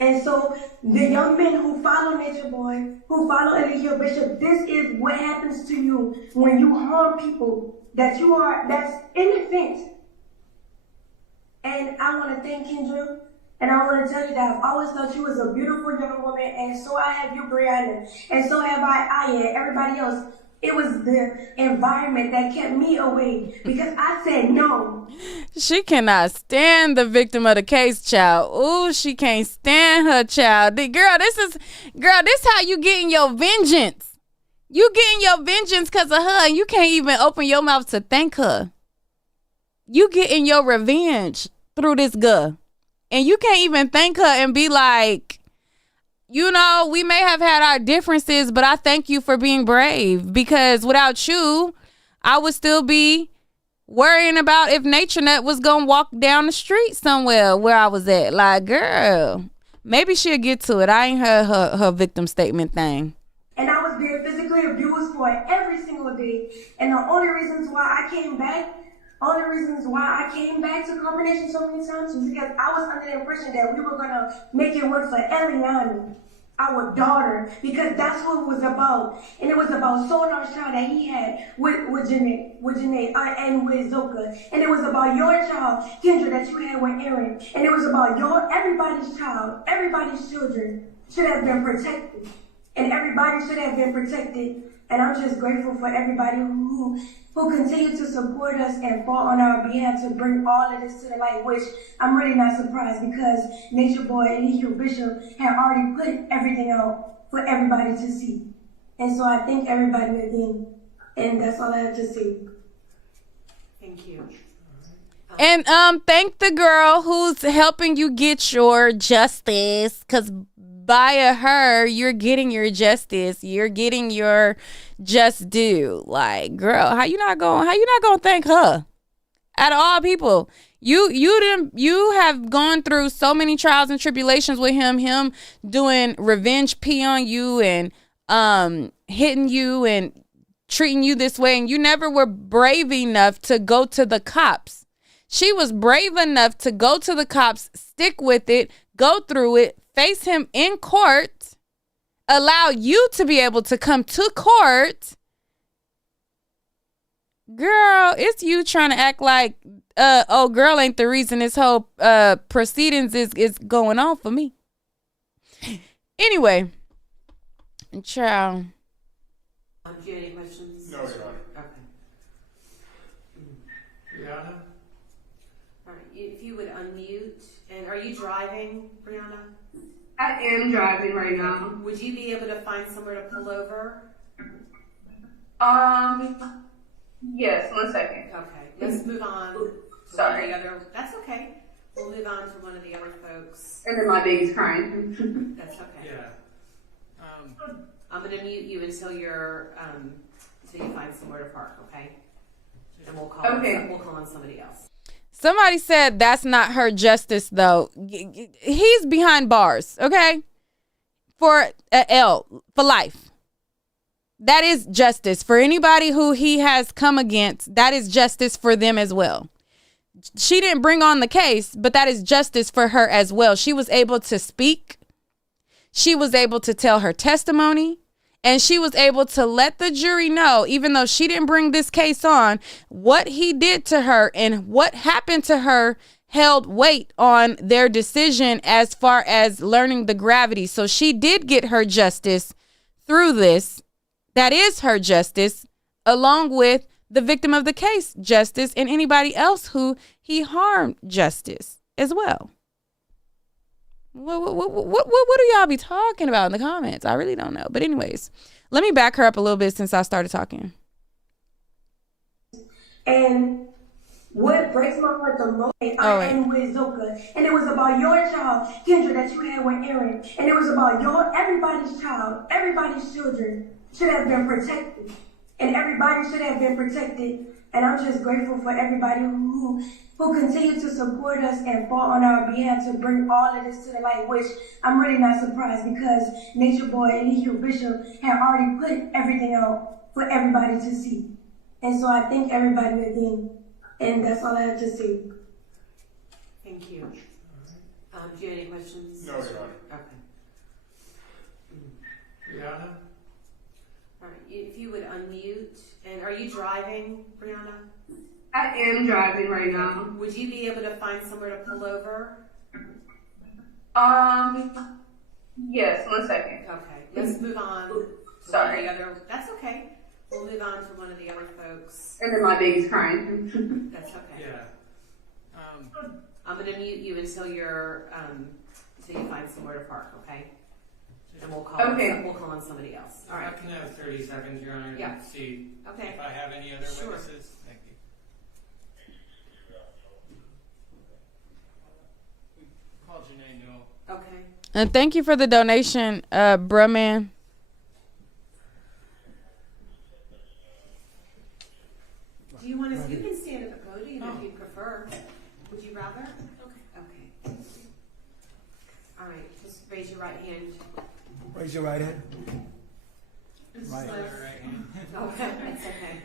And so the young men who follow Natureboy, who follow Ezekiel Bishop, this is what happens to you when you harm people that's innocent. And I want to thank Kendra, and I want to tell you that I've always thought you was a beautiful young woman, and so I have you, Brianna, and so have I and everybody else. It was the environment that kept me away because I said no. She cannot stand the victim of the case, child. Ooh, she can't stand her child. Girl, this how you getting your vengeance. You getting your vengeance because of her, and you can't even open your mouth to thank her. You getting your revenge through this girl, and you can't even thank her and be like, we may have had our differences, but I thank you for being brave, because without you, I would still be worrying about if NatureNet was going to walk down the street somewhere where I was at. Like, girl, maybe she'll get to it. I ain't heard her victim statement thing. And I was being physically abused for it every single day. And the only reasons why I came back only reasons why I came back to carbonation so many times was because I was under the impression that we were gonna make it work for Eliana, our daughter, because that's what it was about. And it was about Sonar's child that he had with Janae, and with Zoka. And it was about your child, Kendra, that you had with Aaron. And it was about everybody's child, everybody's children should have been protected. And everybody should have been protected. And I'm just grateful for everybody who continue to support us and fought on our behalf to bring all of this to the light, which I'm really not surprised because Natureboy and Ezekiel Bishop had already put everything out for everybody to see. And so I thank everybody again. And that's all I have to say. Thank you. And thank the girl who's helping you get your justice, because via her, you're getting your justice. You're getting your just due. Like, girl, how you not gonna thank her? Out of all people, you have gone through so many trials and tribulations with him doing revenge pee on you and hitting you and treating you this way, and you never were brave enough to go to the cops. She was brave enough to go to the cops, stick with it, go through it, face him in court, allow you to be able to come to court. Girl, it's you trying to act like, oh, girl ain't the reason this whole proceedings is going on for me. Anyway, child. Do you have any questions? No, Your Honor. Okay. Brianna? All right, if you would unmute, and are you driving, Brianna? I am driving right now. Would you be able to find somewhere to pull over? Yes, 1 second. Okay, let's move on. To Sorry. One of the other, that's okay. We'll move on to one of the other folks. And then my baby's crying. That's okay. Yeah. I'm going to mute you until you're until you find somewhere to park, okay? And we'll call on somebody else. Somebody said that's not her justice, though. He's behind bars, okay? For for life. That is justice. For anybody who he has come against, that is justice for them as well. She didn't bring on the case, but that is justice for her as well. She was able to speak. She was able to tell her testimony. And she was able to let the jury know, even though she didn't bring this case on, what he did to her and what happened to her held weight on their decision as far as learning the gravity. So she did get her justice through this. That is her justice, along with the victim of the case justice and anybody else who he harmed justice as well. What do y'all be talking about in the comments? I really don't know. But anyways, let me back her up a little bit since I started talking. And what breaks my heart the most, I end with Zoka. And it was about your child, Kendra, that you had with Aaron. And it was about everybody's child, everybody's children should have been protected. And everybody should have been protected. And I'm just grateful for everybody who continue to support us and fought on our behalf to bring all of this to the light, which I'm really not surprised because Natureboy and Ezekiel Bishop had already put everything out for everybody to see. And so I thank everybody again. And that's all I have to say. Thank you. Do you have any questions? No, Your Honor. Okay. Brianna? All right, if you would unmute, and are you driving, Brianna? I am driving right now. Would you be able to find somewhere to pull over? Yes, 1 second. Okay, let's move on. To Sorry. One of the other, that's okay. We'll move on to one of the other folks. And then my baby's crying. That's okay. Yeah. I'm going to mute you until you're until you find somewhere to park, okay? And we'll call on somebody else. All right. I can have 30 seconds, Your Honor, Yeah. to see Okay. if I have any other Sure. witnesses. Thank you. Call Janae Newell. Okay. And thank you for the donation, bruh man. Do you want to? You can stand at the podium if you prefer. Would you rather? Okay. All right. Just raise your right hand. Raise your right hand. Right. Right. Okay. That's okay.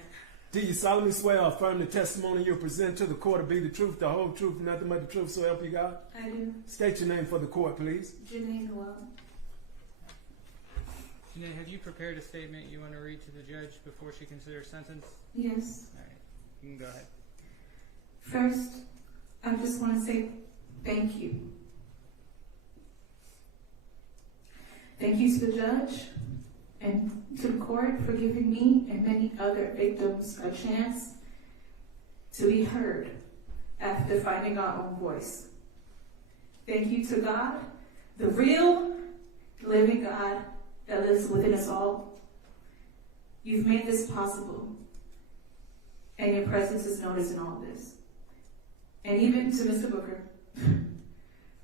Do you solemnly swear or affirm the testimony you present to the court to be the truth, the whole truth, nothing but the truth, so help you God? I do. State your name for the court, please. Janae Noel. Janae, have you prepared a statement you want to read to the judge before she considers sentence? Yes. All right, you can go ahead. First, I just want to say thank you. Thank you to the judge and to the court for giving me and many other victims a chance to be heard after finding our own voice. Thank you to God, the real, living God that lives within us all. You've made this possible, and your presence is noticed in all this. And even to Mr. Booker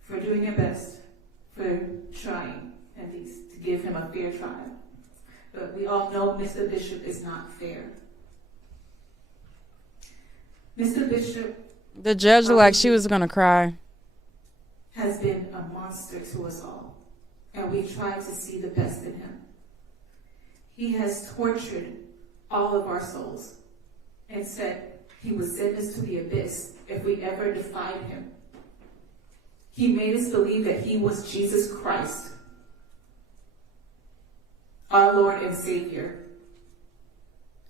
for doing your best, for trying at least to give him a fair trial. But we all know Mr. Bishop is not fair. Mr. Bishop, The judge looked like she was gonna cry. has been a monster to us all, and we try to see the best in him. He has tortured all of our souls and said he would send us to the abyss if we ever defied him. He made us believe that he was Jesus Christ, our Lord and Savior.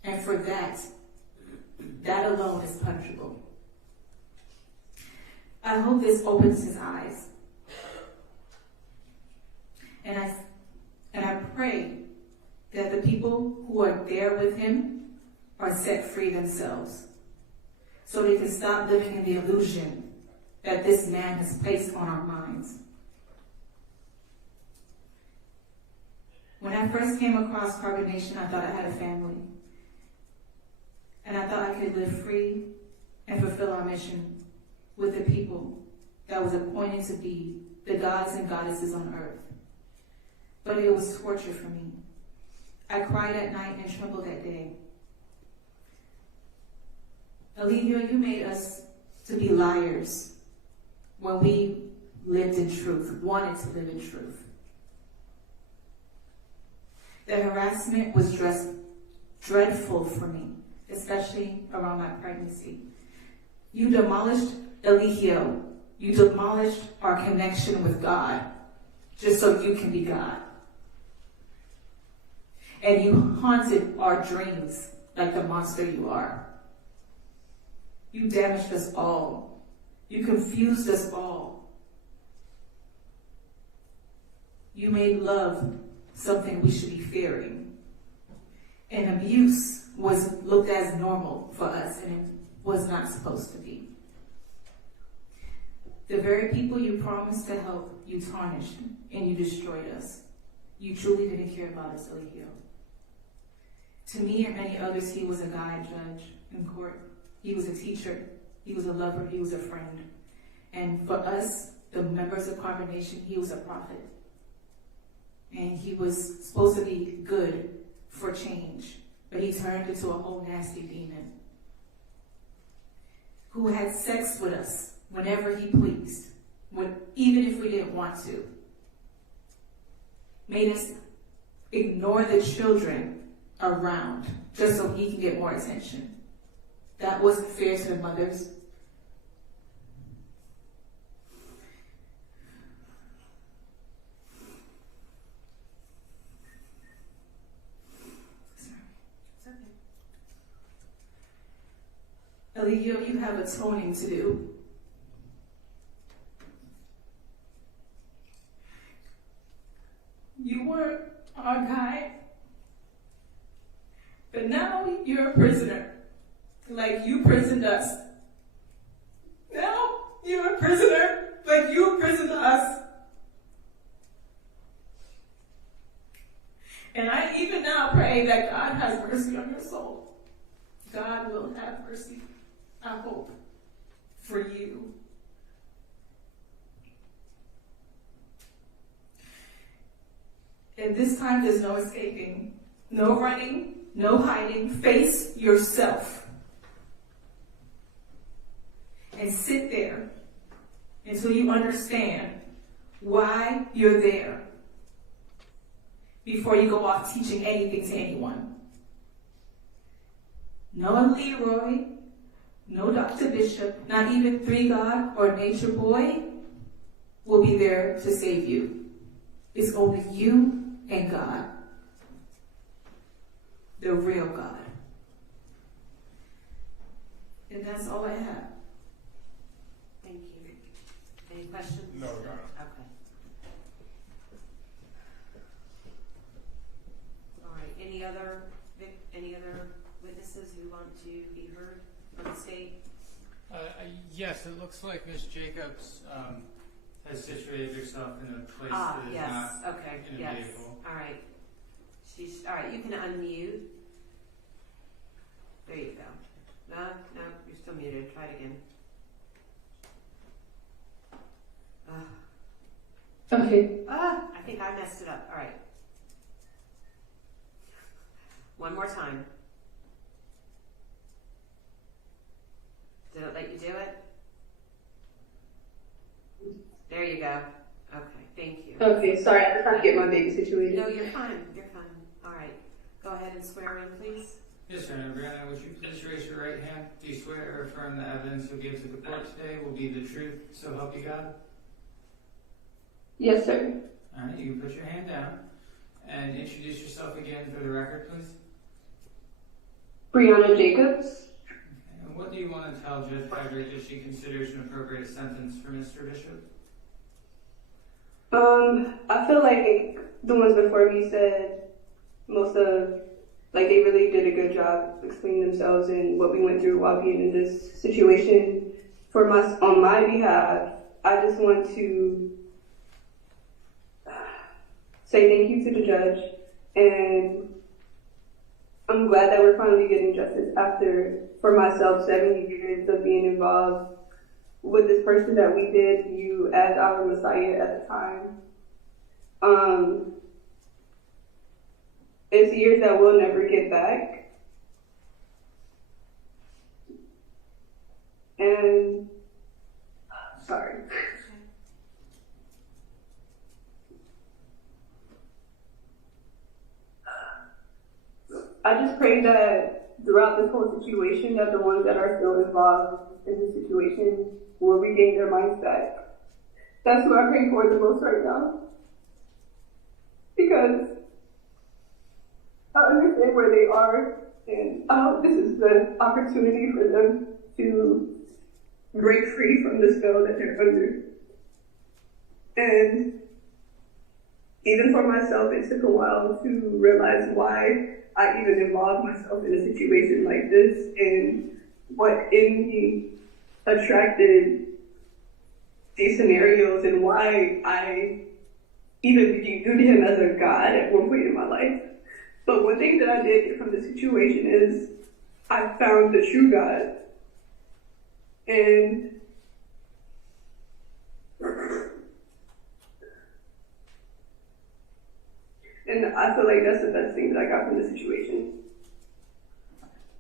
And for that alone is punishable. I hope this opens his eyes. And I pray that the people who are there with him are set free themselves, so they can stop living in the illusion that this man has placed on our minds. When I first came across carbonation, I thought I had a family. And I thought I could live free and fulfill our mission with the people that was appointed to be the gods and goddesses on earth. But it was torture for me. I cried at night and trembled that day. Alivio, you made us to be liars when we lived in truth, wanted to live in truth. The harassment was dreadful for me, especially around my pregnancy. You demolished Eligio. You demolished our connection with God just so you can be God. And you haunted our dreams like the monster you are. You damaged us all. You confused us all. You made love something we should be fearing. And abuse was looked as normal for us, and it was not supposed to be. The very people you promised to help, you tarnished and you destroyed us. You truly didn't care about us, Eligio. To me and many others, he was a guide judge in court. He was a teacher. He was a lover. He was a friend. And for us, the members of Carbonation, he was a prophet. And he was supposed to be good for change, but he turned into a whole nasty demon who had sex with us whenever he pleased, even if we didn't want to. Made us ignore the children around just so he can get more attention. That wasn't fair to the mothers. Eligio, you have atoning to do. You weren't our guide, but now you're a prisoner, like you prisoned us. Now you're a prisoner, like you imprisoned us. And I even now pray that God has mercy on your soul. God will have mercy, I hope, for you. And this time there's no escaping, no running, no hiding. Face yourself. And sit there until you understand why you're there before you go off teaching anything to anyone. no Leroy, no Dr. Bishop, not even 3 God or Natureboy will be there to save you. It's only you and God, the real God. And that's all I have. Thank you. Any questions? No, Your Honor. Okay. All right, any other witnesses who want to be heard from the state? Yes, it looks like Ms. Jacobs has situated herself in a place that is yes. not Okay. in a Yes. vehicle. All right. All right. You can unmute. There you go. No, you're still muted. Try it again. Okay. I think I messed it up. All right. One more time. Did it let you do it? There you go. Okay, thank you. Okay, sorry, I'm trying to get my baby situated. No, you're fine. You're fine. All right. Go ahead and swear in, please. Yes, Your Honor. Brianna, would you please raise your right hand? Do you swear or affirm the evidence you'll give to the court today will be the truth, so help you God? Yes, sir. All right, you can put your hand down and introduce yourself again for the record, please. Brianna Jacobs. Okay. And what do you want to tell Judge Patrick if she considers an appropriate sentence for Mr. Bishop? I feel like the ones before me said they really did a good job explaining themselves and what we went through while being in this situation. On my behalf, I just want to say thank you to the judge, and I'm glad that we're finally getting justice after, for myself, 7 years of being involved with this person that we did view as our Messiah at the time. It's years that we'll never get back. And, sorry. I just pray that throughout this whole situation that the ones that are still involved in this situation will regain their minds back. That's what I pray for the most right now. Because I understand where they are, and I hope this is the opportunity for them to break free from the spell that they're under. And even for myself, it took a while to realize why I even involved myself in a situation like this and what in me attracted these scenarios and why I even viewed him as a god at one point in my life. But one thing that I did get from the situation is I found the true God. And I feel like that's the best thing that I got from the situation.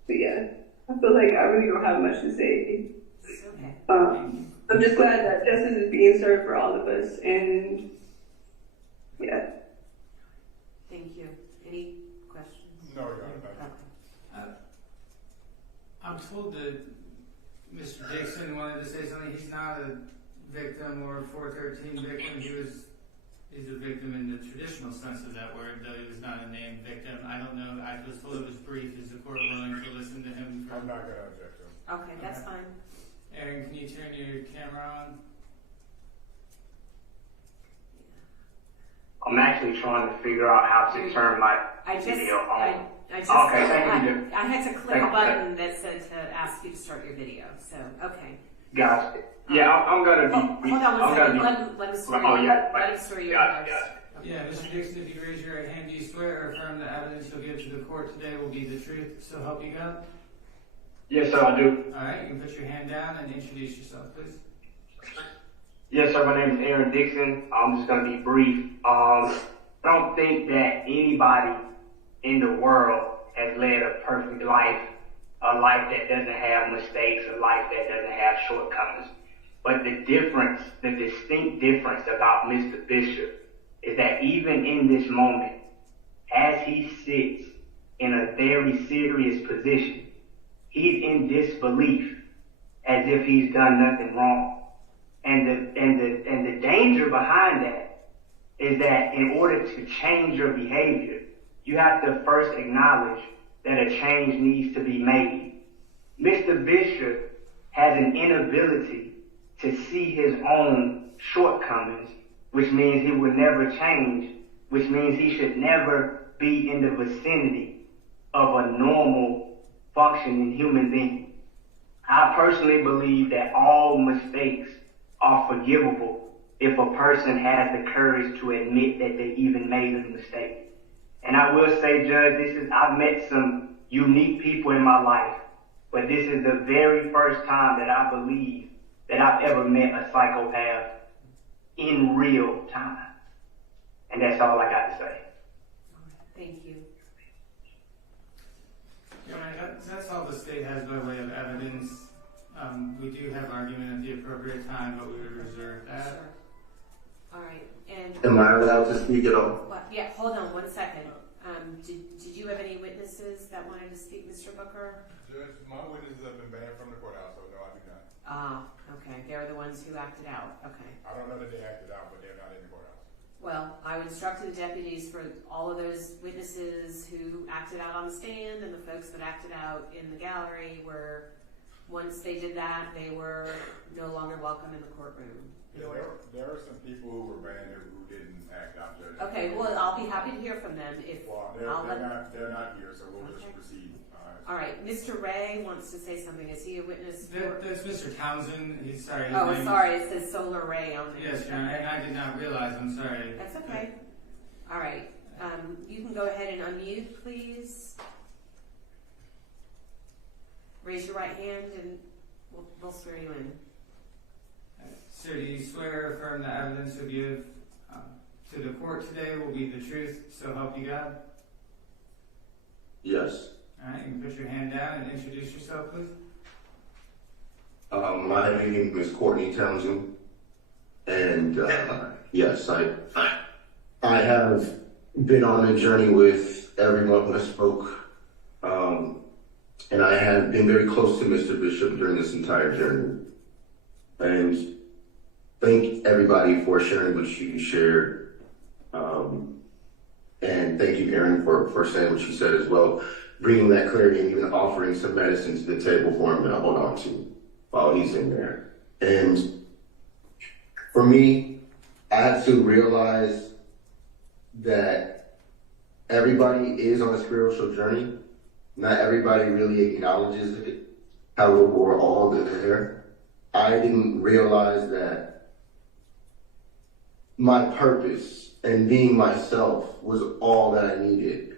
But yeah, I feel like I really don't have much to say. Okay. I'm just glad that justice is being served for all of us, and yeah. Thank you. Any questions? No, Your Honor. Thank you. Okay. I'm told that Mr. Dixon wanted to say something. He's not a victim or a 413 victim. He's a victim in the traditional sense of that word, though he was not a named victim. I don't know. I was told it was brief. Is the court willing to listen to him? I'm not going to object to him. Okay, that's fine. Aaron, can you turn your camera on? I'm actually trying to figure out how to turn my video on. Okay, thank you. I had to click a button that said to ask you to start your video. So, okay. Gotcha. Yeah, I'm gonna be. Hold on one second. Let him swear. Let him swear you. Yeah, Mr. Dixon, if you raise your right hand, do you swear or affirm the evidence you'll give to the court today will be the truth, so help you God? Yes, sir, I do. All right, you can put your hand down and introduce yourself, please. Yes, sir, my name is Aaron Dixon. I'm just gonna be brief. I don't think that anybody in the world has led a perfect life, a life that doesn't have mistakes, a life that doesn't have shortcomings. But the distinct difference about Mr. Bishop is that even in this moment, as he sits in a very serious position, he's in disbelief as if he's done nothing wrong. And the danger behind that is that in order to change your behavior, you have to first acknowledge that a change needs to be made. Mr. Bishop has an inability to see his own shortcomings, which means he will never change, which means he should never be in the vicinity of a normal functioning human being. I personally believe that all mistakes are forgivable if a person has the courage to admit that they even made a mistake. And I will say, Judge, I've met some unique people in my life, but this is the very first time that I believe that I've ever met a psychopath in real time. And that's all I got to say. Thank you. That's all the state has by way of evidence. We do have argument at the appropriate time, but we would reserve that. Sure. All right. And am I allowed to speak at all? well, yeah, hold on 1 second. Did you have any witnesses that wanted to speak, Mr. Booker? Judge, my witnesses have been banned from the courthouse, so no, I do not. Ah, okay. They're the ones who acted out. Okay. I don't know that they acted out, but they're not in the courthouse. Well, I would instruct the deputies for all of those witnesses who acted out on the stand and the folks that acted out in the gallery were, once they did that, they were no longer welcome in the courtroom. Yeah, there are some people who were banned who didn't act out, Judge. Okay, well, I'll be happy to hear from them if Well, they're not here, so we'll just proceed. All right, Mr. Ray wants to say something. Is he a witness? That's Mr. Townsend. He's sorry. His Oh, name sorry. It says Solar Ray on there. Yes, John, and I did not realize. I'm sorry. That's okay. All right. You can go ahead and unmute, please. Raise your right hand, and we'll swear you in. Sir, do you swear or affirm the evidence you give to the court today will be the truth, so help you God? Yes. All right, you can put your hand down and introduce yourself, please. My name is Courtney Townsend, and yes, I have been on a journey with everyone who spoke, and I have been very close to Mr. Bishop during this entire journey. And thank everybody for sharing what you shared. And thank you, Aaron, for saying what you said as well, bringing that clarity and even offering some medicine to the table for him to hold on to while he's in there. And for me, I had to realize that everybody is on a spiritual journey. Not everybody really acknowledges it. However, we're all there. I didn't realize that my purpose and being myself was all that I needed.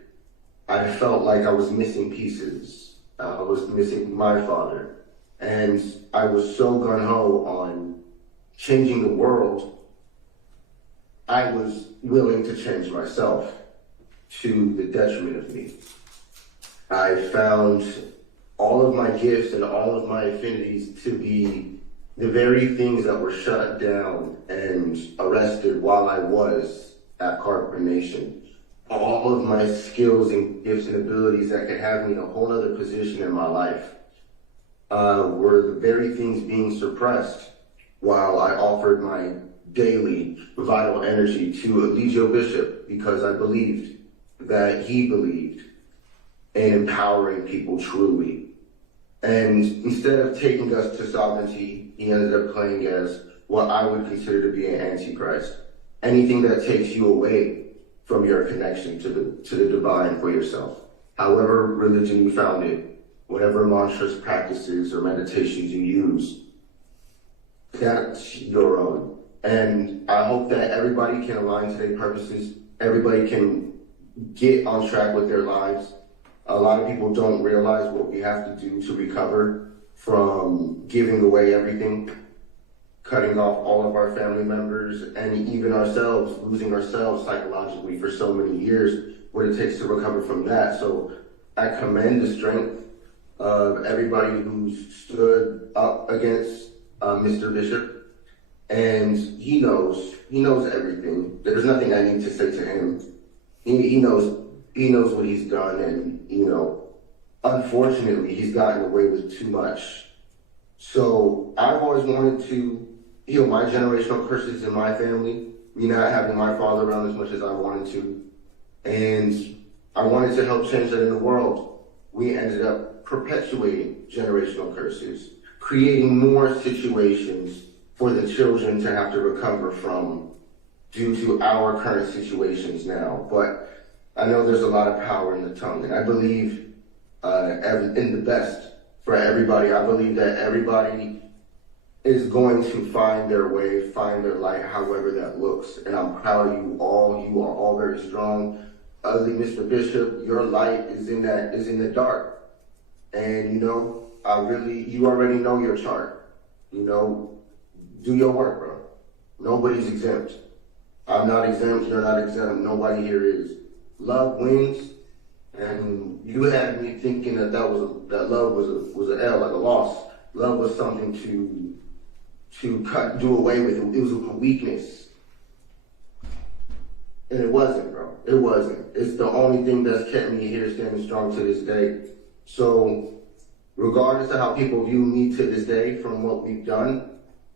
I felt like I was missing pieces. I was missing my father. And I was so gung-ho on changing the world, I was willing to change myself to the detriment of me. I found all of my gifts and all of my affinities to be the very things that were shut down and arrested while I was at Carpenter Nation. All of my skills and gifts and abilities that could have me in a whole other position in my life were the very things being suppressed while I offered my daily vital energy to Eligio Bishop because I believed that he believed in empowering people truly. And instead of taking us to sovereignty, he ended up playing as what I would consider to be an antichrist. Anything that takes you away from your connection to the divine for yourself. However religion you found it, whatever mantras, practices, or meditations you use, that's your own. And I hope that everybody can align to their purposes. Everybody can get on track with their lives. A lot of people don't realize what we have to do to recover from giving away everything, cutting off all of our family members, and even ourselves, losing ourselves psychologically for so many years, what it takes to recover from that. So I commend the strength of everybody who stood up against Mr. Bishop, and he knows everything. There's nothing I need to say to him. He knows what he's done, and unfortunately, he's gotten away with too much. So I've always wanted to heal my generational curses in my family, me not having my father around as much as I wanted to. And I wanted to help change that in the world. We ended up perpetuating generational curses, creating more situations for the children to have to recover from due to our current situations now. But I know there's a lot of power in the tongue, and I believe in the best for everybody. I believe that everybody is going to find their way, find their light, however that looks. And I'm proud of you all. You are all very strong. Ugly Mr. Bishop, your light is in the dark. And you already know your chart. Do your work, bro. Nobody's exempt. I'm not exempt, you're not exempt, nobody here is. Love wins, and you had me thinking that love was an L, like a loss. Love was something to do away with. It was a weakness. And it wasn't, bro. It wasn't. It's the only thing that's kept me here standing strong to this day. So, regardless of how people view me to this day from what we've done,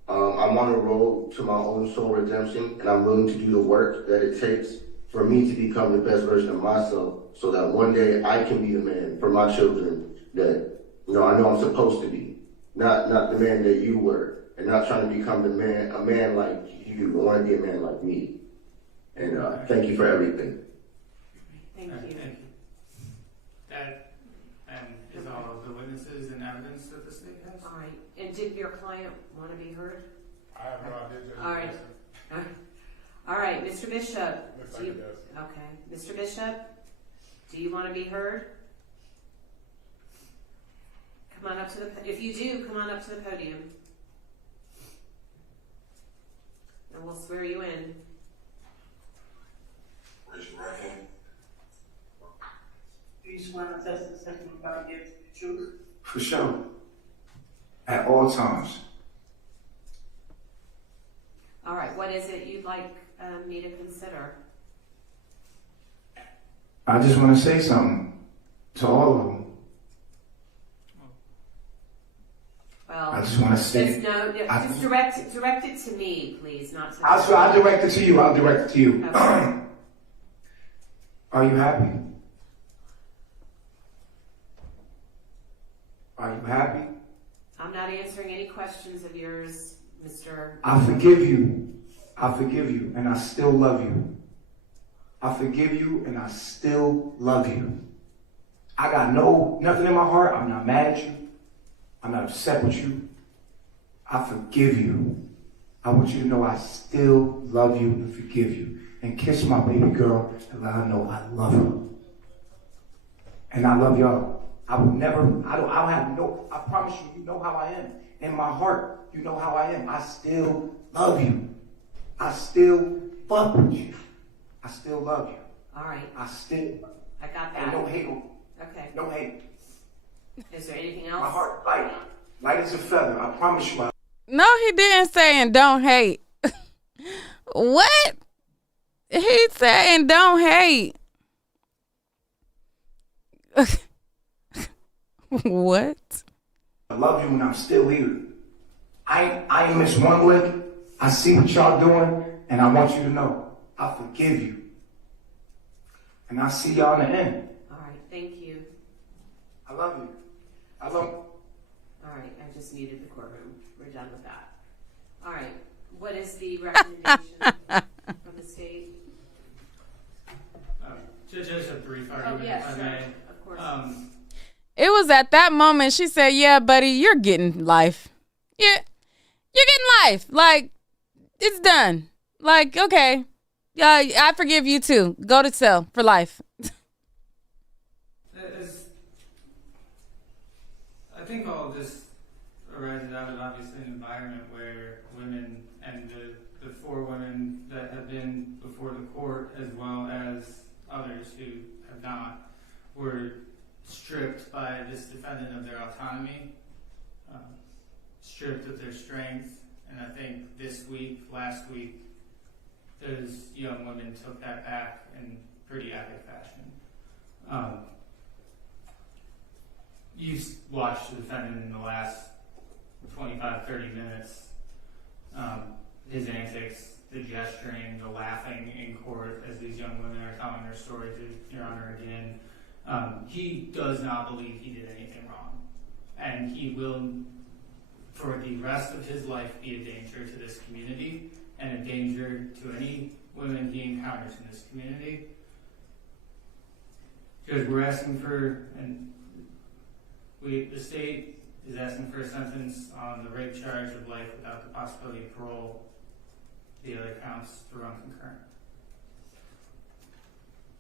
I'm on a road to my own soul redemption, and I'm willing to do the work that it takes for me to become the best version of myself, so that one day I can be the man for my children that I know I'm supposed to be, not the man that you were, and not trying to become a man like you. I want to be a man like me. And thank you for everything. Thank you. That is all of the witnesses and evidence that the state has. All right. And did your client want to be heard? I have no idea. Judge. All right. All right, Mr. Bishop. Looks like it does. Okay. Mr. Bishop, do you want to be heard? Come on up to if you do, come on up to the podium. And we'll swear you in. Raise your right hand. Do you swear to test the testimony about to give the truth? For sure. At all times. All right, what is it you'd like me to consider? I just want to say something to all of them. Well, I just want to say. Just direct it to me, please, not to. I'll direct it to you. I'll direct it to you. Okay. Are you happy? Are you happy? I'm not answering any questions of yours, Mr. I forgive you. I forgive you, and I still love you. I forgive you, and I still love you. I got nothing in my heart. I'm not mad at you. I'm not upset with you. I forgive you. I want you to know I still love you and forgive you. And kiss my baby girl and let her know I love her. And I love y'all. I promise you, you know how I am. In my heart, you know how I am. I still love you. I still fuck with you. I still love you. All right. I got that. And no hate. Okay. No hate. Is there anything else? My heart light as a feather. I promise you. No, he didn't say and don't hate. What? He said and don't hate. What? I love you and I'm still here. I ain't missed one lick. I see what y'all doing, and I want you to know I forgive you. And I'll see y'all in the end. All right, thank you. I love you. I love you. All right, I just muted the courtroom. We're done with that. All right, what is the recommendation from the state? Just a brief argument, yes, if I sure. may. Of course. It was at that moment she said, yeah, buddy, you're getting life. Yeah, you're getting life. Like, it's done. Like, okay. I forgive you too. Go to cell for life. I think all of this arises out of obviously an environment where women and the four women that have been before the court, as well as others who have not, were stripped by this defendant of their autonomy, stripped of their strength, and I think last week, those young women took that back in pretty epic fashion. you've watched the defendant in the last 25, 30 minutes. His antics, the gesturing, the laughing in court as these young women are telling their story to Your Honor again. He does not believe he did anything wrong. And he will, for the rest of his life, be a danger to this community and a danger to any women he encounters in this community. Judge, we're asking for, the state is asking for a sentence on the rape charge of life without the possibility of parole. The other counts to run concurrent.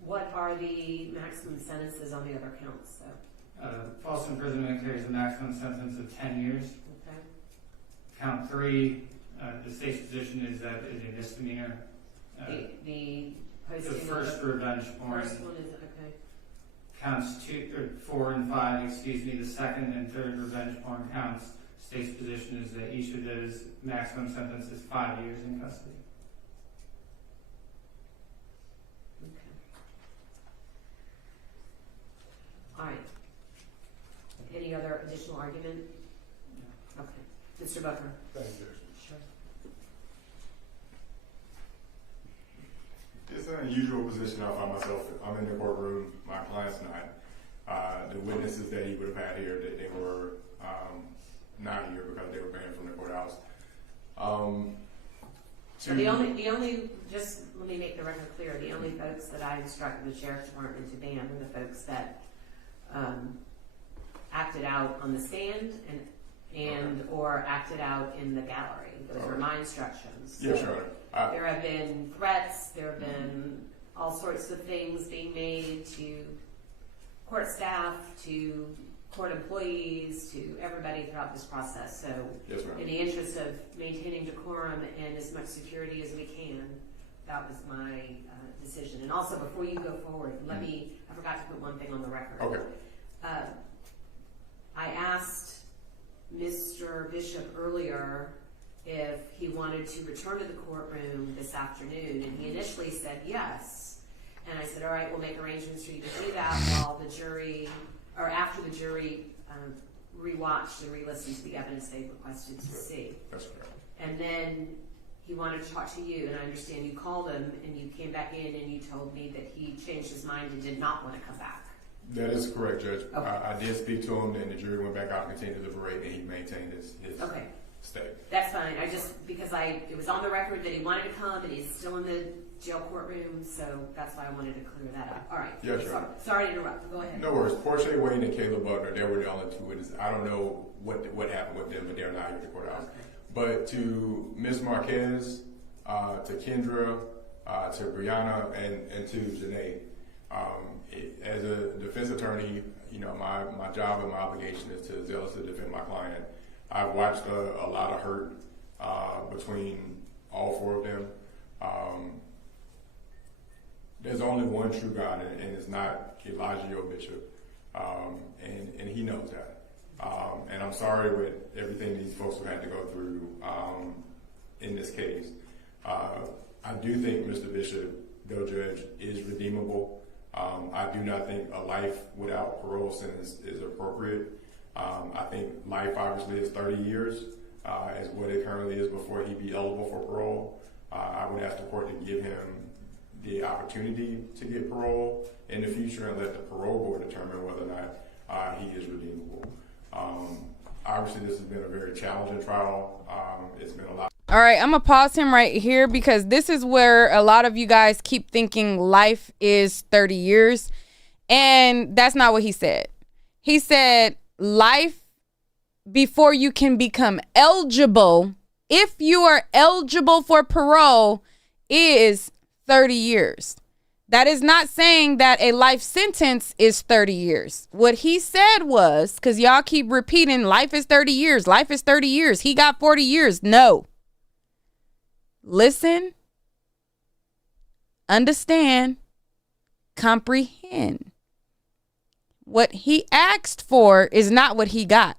What are the maximum sentences on the other counts? False imprisonment carries a maximum sentence of 10 years. Okay. Count 3, the state's position is that it is a misdemeanor. The first revenge porn. First one is, okay. Counts 4 and 5, the second and third revenge porn counts. State's position is that each of those maximum sentence is 5 years in custody. Okay. All right. Any other additional argument? No. Okay. Mr. Booker. Thank you. Sure. It's an unusual position I find myself. I'm in the courtroom. My client's not. The witnesses that he would have had here, that they were not here because they were banned from the courthouse. So the only, just let me make the record clear, the only folks that I instructed the sheriff's department to ban were the folks that acted out on the stand and or acted out in the gallery. Those were my instructions. Yes, Your Honor. There have been threats, there have been all sorts of things being made to court staff, to court employees, to everybody throughout this process. So yes, in the interest of maintaining decorum and as much security as we can, that was my decision. And also, before you go forward, I forgot to put one thing on the record. Okay. I asked Mr. Bishop earlier if he wanted to return to the courtroom this afternoon, and he initially said yes. And I said, all right, we'll make arrangements for you to do that while the jury, or after the jury rewatched and re-listened to the evidence they requested to see. That's correct. And then he wanted to talk to you, and I understand you called him and you came back in and you told me that he changed his mind and did not want to come back. That is correct, Judge. Okay. I did speak to him, and the jury went back out and continued to deliberate, and he maintained his stay. That's fine. I just, because it was on the record that he wanted to come, and he's still in the jail courtroom, so that's why I wanted to clear that up. All right. Yes, sure. Sorry to interrupt. Go ahead. No worries. Portia Wayne and Caleb Butler, they were the only two witnesses. I don't know what happened with them, but they're not here at the courthouse. Okay. But to Ms. Marquez, to Kendra, to Brianna, and to Janae, as a defense attorney, my job and my obligation is to zealously defend my client. I've watched a lot of hurt between all four of them. There's only one true God, and it's not Elijah or Bishop, and he knows that. And I'm sorry with everything these folks have had to go through in this case. I do think Mr. Bishop, though Judge, is redeemable. I do not think a life without parole sentence is appropriate. I think life obviously is 30 years, as what it currently is before he be eligible for parole. I would ask the court to give him the opportunity to get parole in the future and let the parole board determine whether or not he is redeemable. Obviously, this has been a very challenging trial. It's been a lot. All right, I'm going to pause him right here because this is where a lot of you guys keep thinking life is 30 years. And that's not what he said. He said life before you can become eligible, if you are eligible for parole, is 30 years. That is not saying that a life sentence is 30 years. What he said was, because y'all keep repeating life is 30 years, life is 30 years. He got 40 years. No. Listen, understand, comprehend. What he asked for is not what he got.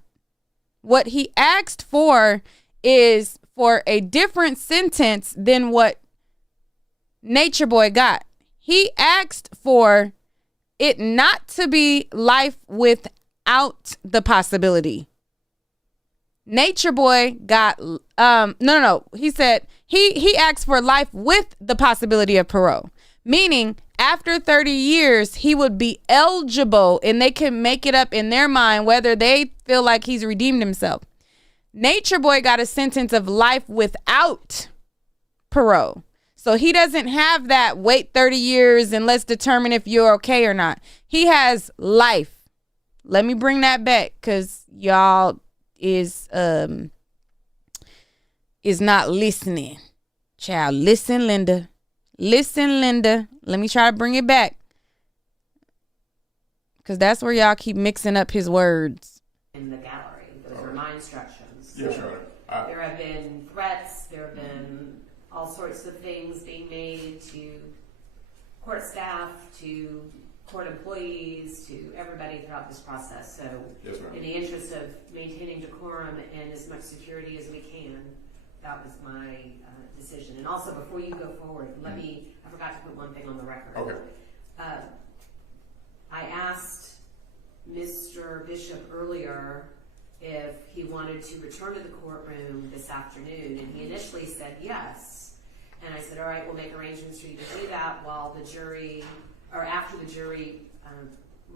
What he asked for is for a different sentence than what Natureboy got. He asked for it not to be life without without the possibility. Natureboy got no. He said he asked for life with the possibility of parole, meaning after 30 years he would be eligible, and they can make it up in their mind whether they feel like he's redeemed himself. Natureboy got a sentence of life without parole. So he doesn't have that wait 30 years and let's determine if you're okay or not. He has life. Let me bring that back because y'all is not listening. Child, listen, Linda. Listen, Linda. Let me try to bring it back. Because that's where y'all keep mixing up his words. In the gallery, those are my instructions. Yes, Your Honor. There have been threats, there have been all sorts of things being made to court staff, to court employees, to everybody throughout this process. So yes, ma'am. In the interest of maintaining decorum and as much security as we can, that was my decision. And also, before you go forward, I forgot to put one thing on the record. Okay. I asked Mr. Bishop earlier if he wanted to return to the courtroom this afternoon, and he initially said yes. And I said, all right, we'll make arrangements for you to do that while the jury, or after the jury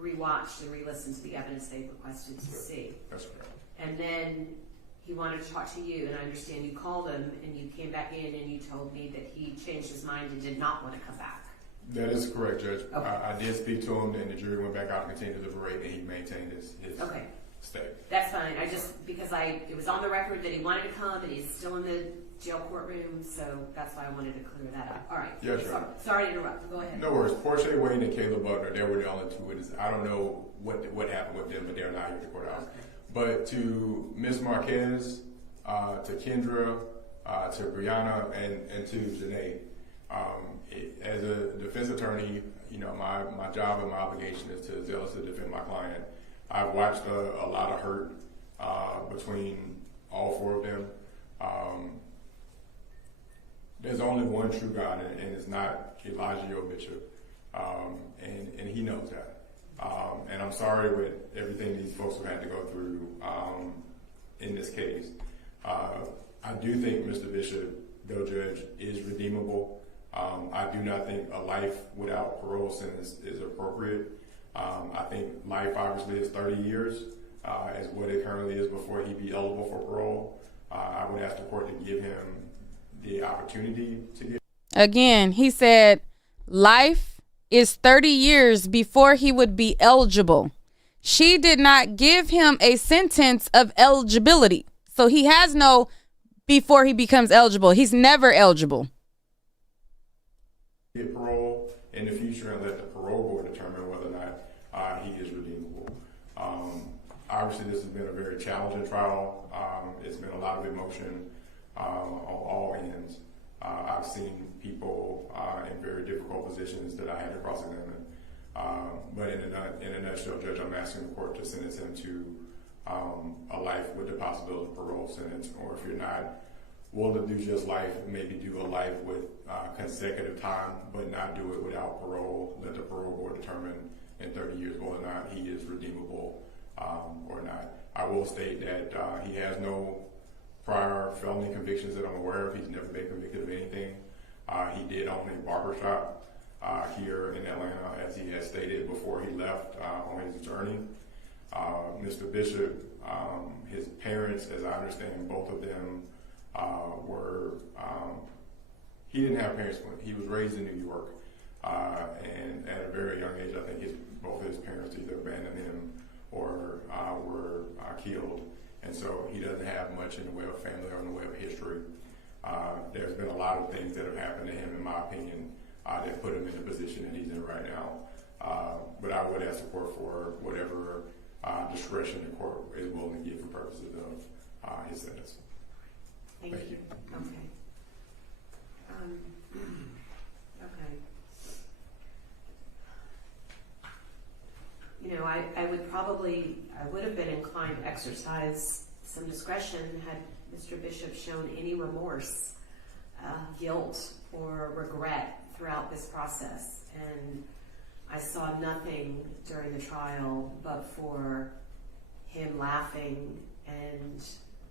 rewatched and re-listened to the evidence they requested to see. That's correct. And then he wanted to talk to you, and I understand you called him and you came back in and you told me that he changed his mind and did not want to come back. That is correct, Judge. Okay. I did speak to him, and the jury went back out and continued to deliberate, and he maintained his okay. state. That's fine. I just, because it was on the record that he wanted to come, and he's still in the jail courtroom, so that's why I wanted to clear that up. All right. Yes, sure. Sorry to interrupt. Go ahead. No worries. Portia Wayne and Caleb Butler, they were the only two witnesses. I don't know what happened with them, but they're not here at the courthouse. Okay. But to Ms. Marquez, to Kendra, to Brianna, and to Janae, as a defense attorney, my job and my obligation is to zealously defend my client. I've watched a lot of hurt between all four of them. There's only one true God, and it's not Elijah or Bishop, and he knows that. And I'm sorry with everything these folks have had to go through in this case. I do think Mr. Bishop, though Judge, is redeemable. I do not think a life without parole sentence is appropriate. I think life obviously is 30 years, is what it currently is before he be eligible for parole. I would ask the court to give him the opportunity to get. Again, he said life is 30 years before he would be eligible. She did not give him a sentence of eligibility. So he has no before he becomes eligible. He's never eligible. Get parole in the future and let the parole board determine whether or not he is redeemable. Obviously, this has been a very challenging trial. It's been a lot of emotion on all ends. I've seen people in very difficult positions that I had to cross-examine. But in a nutshell, Judge, I'm asking the court to sentence him to a life with the possibility of parole sentence, or if you're not willing to do just life, maybe do a life with consecutive time, but not do it without parole. Let the parole board determine in 30 years whether or not he is redeemable or not. I will state that he has no prior felony convictions that I'm aware of. He's never been convicted of anything. He did own a barbershop here in Atlanta, as he had stated before he left on his journey. Mr. Bishop, his parents, as I understand, both of them he didn't have parents when he was raised in New York, and at a very young age, I think both his parents either abandoned him or were killed, and so he doesn't have much in the way of family or in the way of history. There's been a lot of things that have happened to him, in my opinion, that put him in the position that he's in right now. But I would ask the court for whatever discretion the court is willing to give for purposes of his sentence. Thank you. Okay. Okay. I would have been inclined to exercise some discretion had Mr. Bishop shown any remorse, guilt, or regret throughout this process. And I saw nothing during the trial but for him laughing and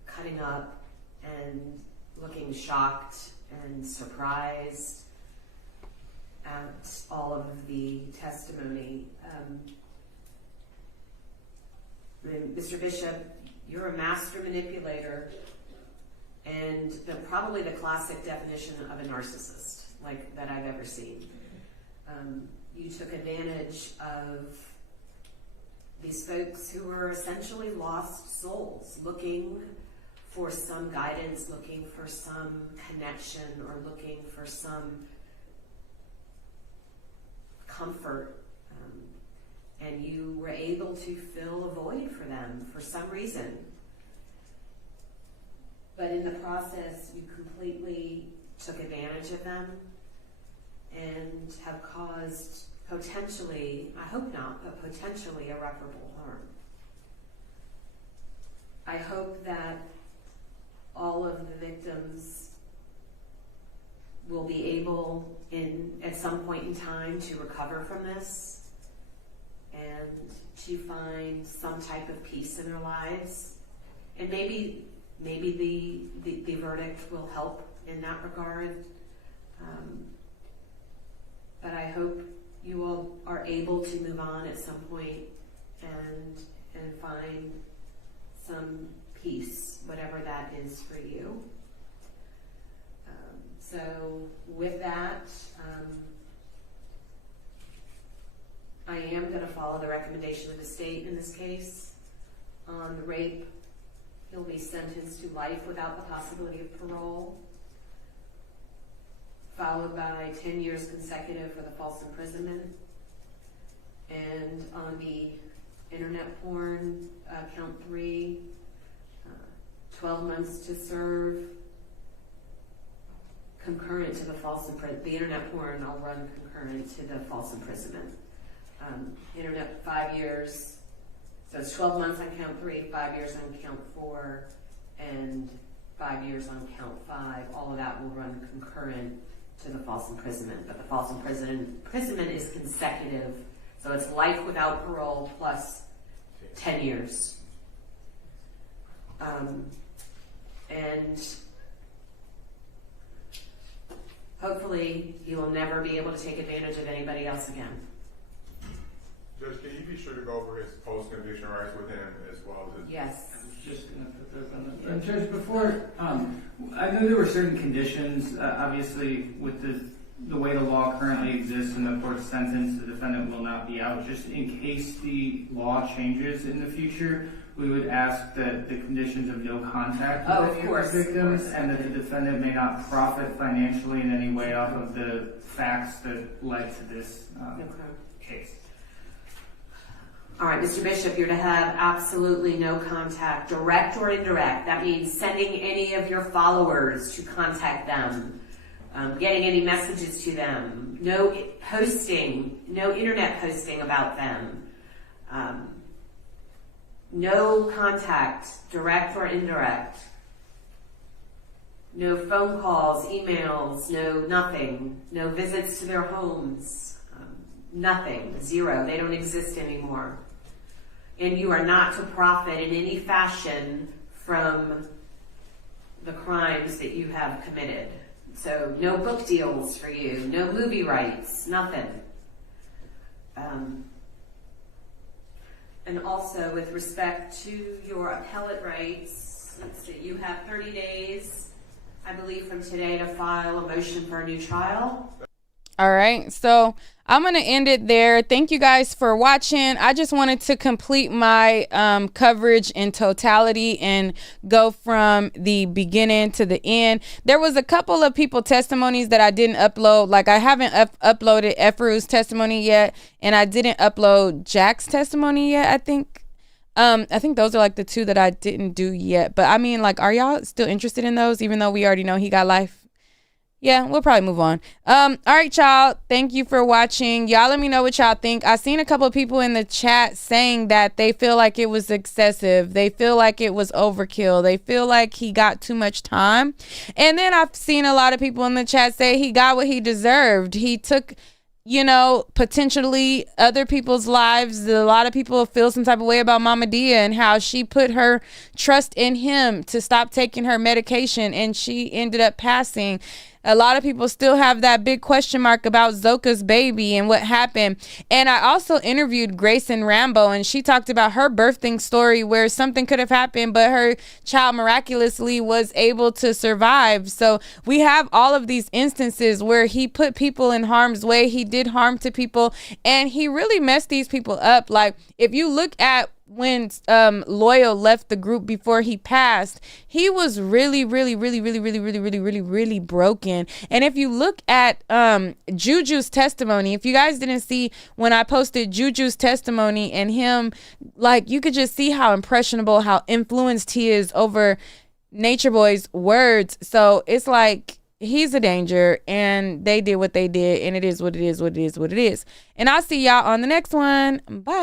cutting up and looking shocked and surprised at all of the testimony. Mr. Bishop, you're a master manipulator and probably the classic definition of a narcissist, like that I've ever seen. You took advantage of these folks who were essentially lost souls, looking for some guidance, looking for some connection, or looking for some comfort. And you were able to fill a void for them for some reason. But in the process, you completely took advantage of them and have caused potentially, I hope not, but potentially irreparable harm. I hope that all of the victims will be able at some point in time to recover from this and to find some type of peace in their lives. And maybe the verdict will help in that regard. But I hope you all are able to move on at some point and find some peace, whatever that is for you. So with that, I am going to follow the recommendation of the state in this case. On the rape, he'll be sentenced to life without the possibility of parole, followed by 10 years consecutive for the false imprisonment. And on the internet porn, count 3, 12 months to serve, concurrent to the false imprisonment. The internet porn, I'll run concurrent to the false imprisonment. Internet, 5 years. So it's 12 months on count 3, 5 years on count 4, and 5 years on count 5. All of that will run concurrent to the false imprisonment. But the false imprisonment is consecutive. So it's life without parole plus 10 years. And hopefully he will never be able to take advantage of anybody else again. Judge, can you be sure to go over his post-conviction rights with him as well as his... Yes. I was just going to put those on the... And Judge, before, I know there were certain conditions, obviously, with the way the law currently exists in the court's sentence, the defendant will not be out. Just in case the law changes in the future, we would ask that the conditions of no contact with any of the victims and that the defendant may not profit financially in any way off of the facts that led to this case. All right, Mr. Bishop, you're to have absolutely no contact, direct or indirect. That means sending any of your followers to contact them, getting any messages to them, no posting, no internet posting about them, no contact, direct or indirect, no phone calls, emails, no nothing, no visits to their homes, nothing, 0. They don't exist anymore. And you are not to profit in any fashion from the crimes that you have committed. So no book deals for you, no movie rights, nothing. And also with respect to your appellate rights, let's see, you have 30 days, I believe, from today to file a motion for a new trial. All right, so I'm going to end it there. Thank you guys for watching. I just wanted to complete my coverage in totality and go from the beginning to the end. There was a couple of people testimonies that I didn't upload. Like I haven't uploaded Efru's testimony yet, and I didn't upload Jack's testimony yet, I think. I think those are like the 2 that I didn't do yet. But I mean, like, are y'all still interested in those, even though we already know he got life? Yeah, we'll probably move on. All right, y'all. Thank you for watching. Y'all let me know what y'all think. I seen a couple of people in the chat saying that they feel like it was excessive. They feel like it was overkill. They feel like he got too much time. And then I've seen a lot of people in the chat say he got what he deserved. He took potentially other people's lives. A lot of people feel some type of way about Mama Dia and how she put her trust in him to stop taking her medication and she ended up passing. A lot of people still have that big question mark about Zoka's baby and what happened. And I also interviewed Grayson Rambo, and she talked about her birthing story where something could have happened, but her child miraculously was able to survive. So we have all of these instances where he put people in harm's way. He did harm to people, and he really messed these people up. Like, if you look at when Loyal left the group before he passed, he was really broken. And if you look at Juju's testimony, if you guys didn't see when I posted Juju's testimony and him, like, you could just see how impressionable, how influenced he is over Natureboy's words. So it's like, he's a danger, and they did what they did, and it is what it is. And I'll see y'all on the next one. Bye.